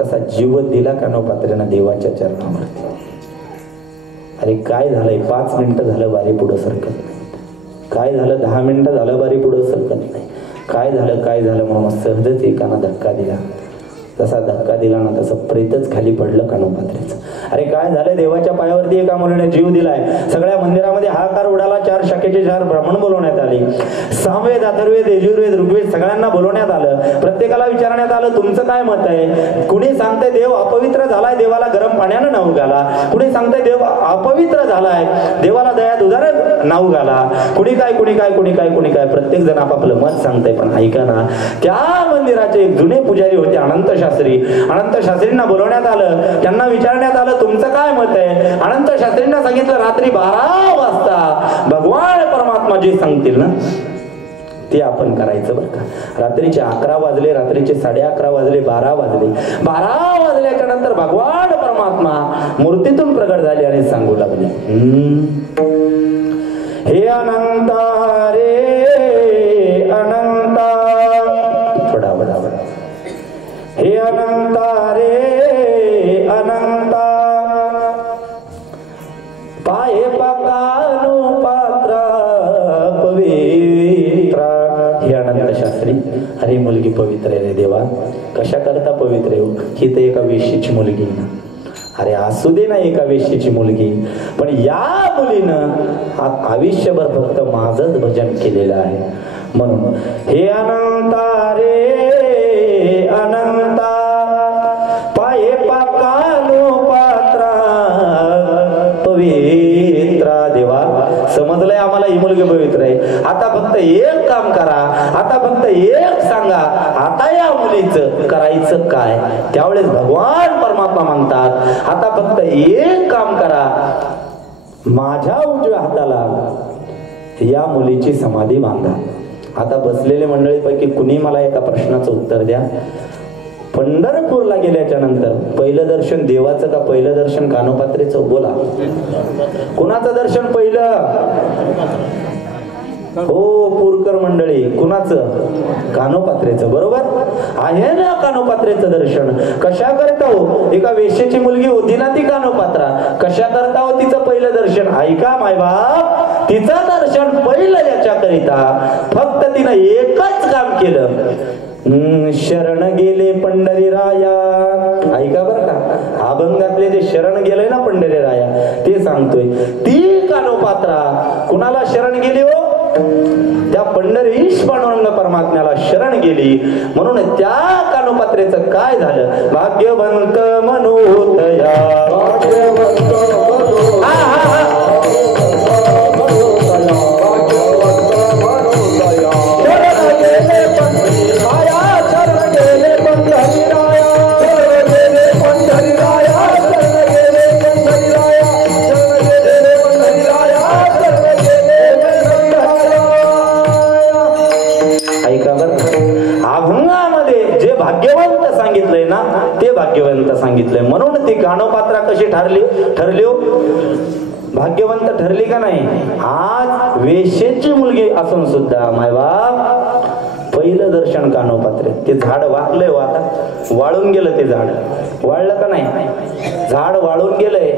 तसा जीव दिला कानोपात्रेनं देवाच्या चरणावरती. अरे काय झालंय, 5 मिनिटं झालं बारी पुढं सरकत नाही. काय झालं, 10 मिनिटं झालं बारी पुढं सरकत नाही. काय झालं म्हणून सहजच एकानं धक्का दिला. जसा धक्का दिला ना तसं प्रेतच खाली पडलं कानोपात्रेचं. अरे काय झालं, देवाच्या पायावरती एका मुलीने जीव दिलाय. सगळ्या मंदिरामध्ये हाकार उडाला. 4 शाखेचे 4 ब्राह्मण बोलवण्यात आले. सामवेद, अथर्ववेद, यजुर्वेद, ऋग्वेद सगळ्यांना बोलवण्यात आलं. प्रत्येकाला विचारण्यात आलं, तुमचं काय मत आहे? कुणी सांगतंय देव अपवित्र झालाय, देवाला गरम पाण्यानं नाऊ घाला. कुणी सांगतंय देव अपवित्र झालाय, देवाला दया दुधानं नाऊ घाला. कुणी काय प्रत्येक जण आपापलं मत सांगतंय. पण ऐका ना, त्या मंदिराचे एक जुने पुजारी होते, अनंत शास्त्रींना बोलवण्यात आलं. त्यांना विचारण्यात आलं, तुमचं काय मत आहे? अनंत शास्त्रींना सांगितलं, रात्री 12 वाजता भगवान परमात्मा जे सांगतील ना ते आपण करायचं बरं का. रात्रीचे 11 वाजले, रात्रीचे 11:30 वाजले, 12 वाजले. 12 वाजल्याच्या नंतर भगवान परमात्मा मूर्तीतून प्रगट झाले आणि सांगू लागले, हे अनंता रे अनंता, थोडा बडा, हे अनंता रे अनंता, पाये पाकानु पात्रा पवित्रा. हे अनंत शास्त्री, अरे मुलगी पवित्र आहे रे देवा. कशा करता पवित्र आहे? ही तर एका वेश्येची मुलगी ना. अरे असू दे ना एका वेश्येची मुलगी, पण या मुलीनं आयुष्यभर फक्त माझंच भजन केलेलं आहे. म्हणून हे अनंता रे अनंता, पाये पाकानु पात्रा एक काम करा, आता फक्त एक सांगा, आता या मुलीचं करायचं काय? त्यावेळेस भगवान परमात्मा म्हणतात, आता फक्त एक काम करा, माझ्या उजव्या हाताला या मुलीची समाधी बांधा. आता बसलेले मंडळीपैकी कुणी मला एका प्रश्नाचं उत्तर द्या. पंढरपूरला गेल्याच्या नंतर पहिलं दर्शन देवाचं का पहिलं दर्शन कानोपात्रेचं? बोला, कुणाचं दर्शन पहिलं? हो पूरकर मंडळी, कुणाचं? कानोपात्रेचं. बरोबर आहे ना? कानोपात्रेचं दर्शन कशा करता हो? एका वेश्येची मुलगी होती ना ती कानोपात्रा, कशा करता हो तिचं पहिलं दर्शन? ऐका मायबाप, तिचं दर्शन पहिलं याच्याकरिता फक्त तिनं एकच काम केलं, शरण गेले पंढरी राया. ऐका बरं का, अभंगातले जे शरण गेले ना पंढरी राया ते सांगतोय. ती कानोपात्रा कुणाला शरण गेली हो? त्या पंढरीश पांडुरंग परमात्म्याला शरण गेली. म्हणून त्या कानोपात्रेचं काय झालं? भाग्यवंत मनोदया, भाग्यवंत सांगितलंय. म्हणून ती कानोपात्रा कशी ठरली हो? भाग्यवंत ठरली का नाही? आज वेश्येची मुलगी असून सुद्धा मायबाप पहिलं दर्शन कानोपात्रे. ते झाड वाकलंय हो, आता वाळून गेलं. ते झाड वाळलं का नाही? झाड वाळून गेलंय.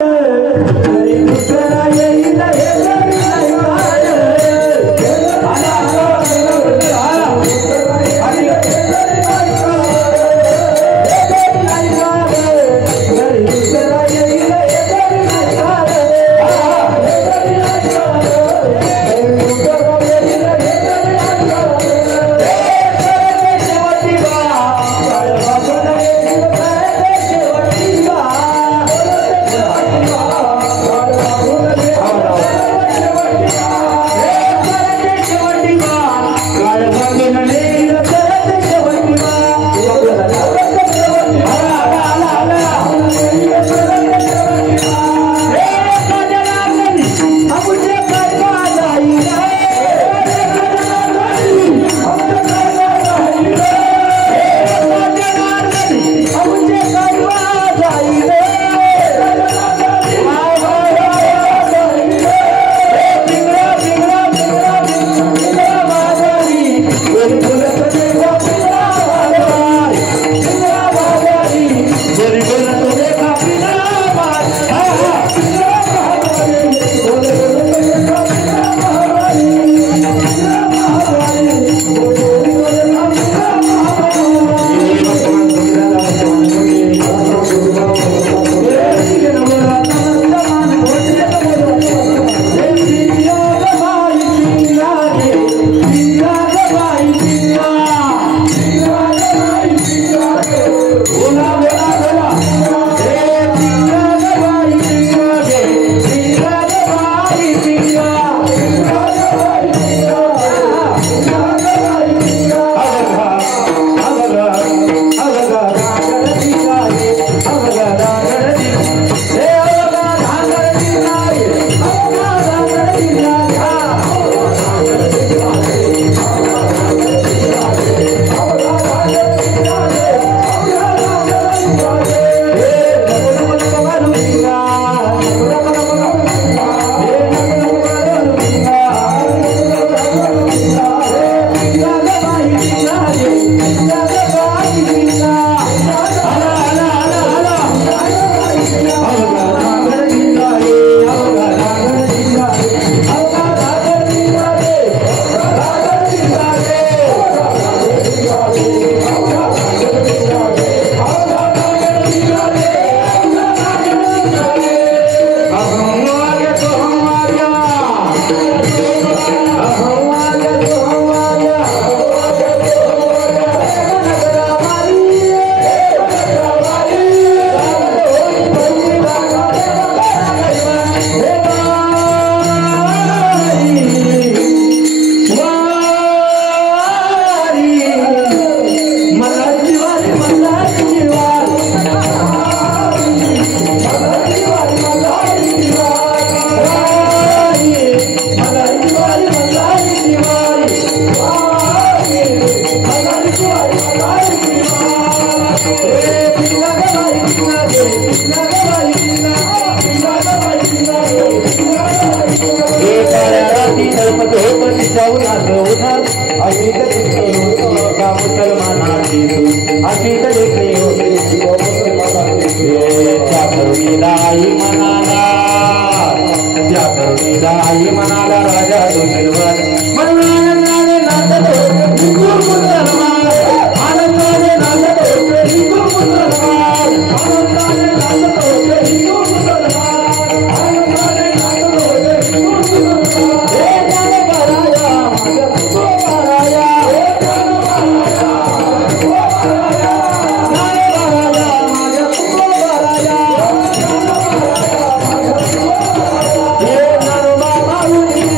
अशीच देखणी होती एका मुसलमानाची सून अशीच देखणी होती त्या तरुणीला आई म्हणाला त्या तरुणीला आई म्हणाला राजा दुर्गेवर आनंदाने नाचत होते हिंदू मुसलमान आनंदाने नाचत होते हिंदू मुसलमान आनंदाने नाचत होते हिंदू मुसलमान आनंदाने नाचत होते हिंदू मुसलमान हे ज्ञानोबाराया माझ्या तुकोबाराया हे ज्ञानोबाराया माझ्या तुकोबाराया हे ज्ञानोबा माऊली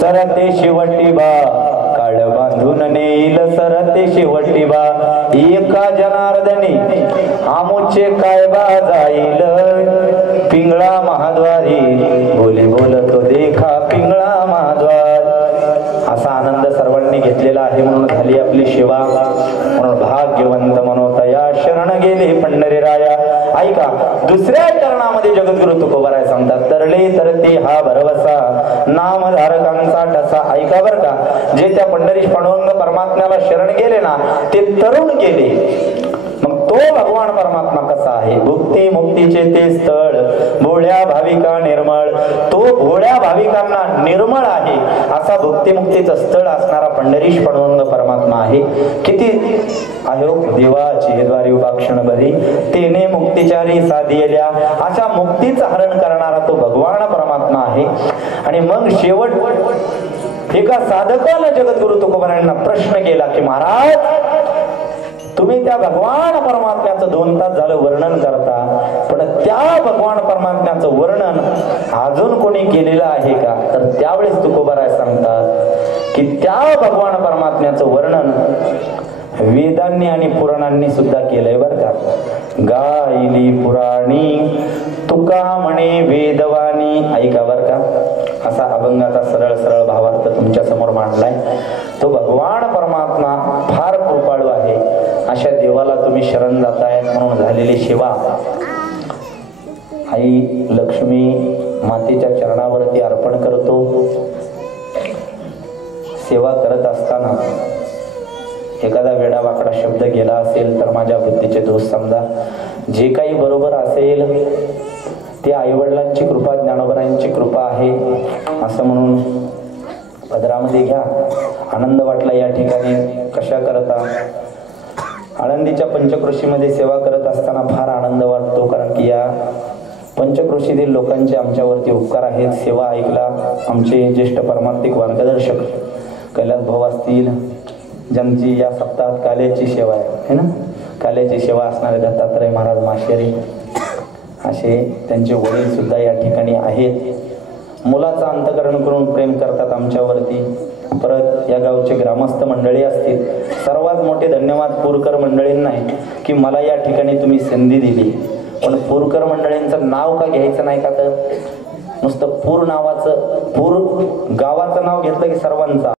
सरते शेवटी बा काळ बांधून नेईल सरते शेवटी बा एका जनार्दनी आमुचे काय बा जाईल पिंगळा महाद्वारी बोले बोलतो देखा पिंगळा महाद्वार असा आनंद सर्वांनी घेतलेला आहे म्हणून झाली आपली सेवा म्हणून भाग्यवंत मनोतया शरण गेले पंढरीराया ऐका दुसऱ्या चरणामध्ये जगद्गुरु तुकोबाराय सांगतात तरले तरते हा भरवसा नामधारकांचा ठसा ऐका बर का जे त्या पंढरीश पांडुरंग परमात्म्याला शरण गेले ना ते तरुण गेले मग तो भगवान परमात्मा कसा आहे भुक्ती मुक्तीचे ते स्थळ भोळ्या भाविका निर्मळ तो भोळ्या भाविकांना निर्मळ आहे असा भुक्ती मुक्तीचं स्थळ असणारा पंढरीश पांडुरंग परमात्मा आहे किती आयो देवाची द्वारी उपाक्षण भरी तेने मुक्तिचारी साधियल्या अशा मुक्तीचं हरण करणारा तो भगवान परमात्मा आहे आणि मग शेवट एका साधकाला जगद्गुरु तुकोबारायांना प्रश्न केला की महाराज तुम्ही त्या भगवान परमात्म्याचं 2 तास झालं वर्णन करता पण त्या भगवान परमात्म्याचं वर्णन अजून कोणी केलेलं आहे का तर त्यावेळेस तुकोबाराय सांगतात की त्या भगवान परमात्म्याचं वर्णन वेदांनी आणि पुराणांनी सुद्धा केलंय बरं का गायली पुराणी तुका म्हणे वेदवाणी ऐका बरं का असा अभंगाचा सरळ सरळ भावार्थ तुमच्या समोर मांडलाय तो भगवान परमात्मा फार कृपाळू आहे अशा देवाला तुम्ही शरण जाताय म्हणून झालेली सेवा आई लक्ष्मी मातेच्या चरणावरती अर्पण करतो सेवा करत असताना एखादा वेडावाकडा शब्द गेला असेल तर माझ्या बुद्धीचे दोष समजा जे काही बरोबर असेल ते आईवडिलांची कृपा ज्ञानोबारायांची कृपा आहे असं म्हणून पदरामध्ये घ्या आनंद वाटला या ठिकाणी कशा करता आळंदीच्या पंचक्रोशीमध्ये सेवा करत असताना फार आनंद वाटतो कारण की या पंचक्रोशीतील लोकांचे आमच्यावरती उपकार आहेत सेवा ऐकला आमचे ज्येष्ठ परमार्थिक मार्गदर्शक कैलास भाऊ असतील ज्यांची या सप्ताहात काल्याची सेवा आहे ना काल्याची सेवा असणारे दत्तात्रय महाराज माशेरी असे त्यांचे वडील सुद्धा या ठिकाणी आहेत मुलाचं अंतकरण करून प्रेम करतात आमच्यावरती परत या गावचे ग्रामस्थ मंडळी असतील सर्वात मोठे धन्यवाद पूरकर मंडळींना आहे की मला या ठिकाणी तुम्ही संधी दिली पण पूरकर मंडळींचं नाव का घ्यायचं नाही का तर नुसतं पूर नावाचं पूर गावाचं नाव घेतलं की सर्वांचा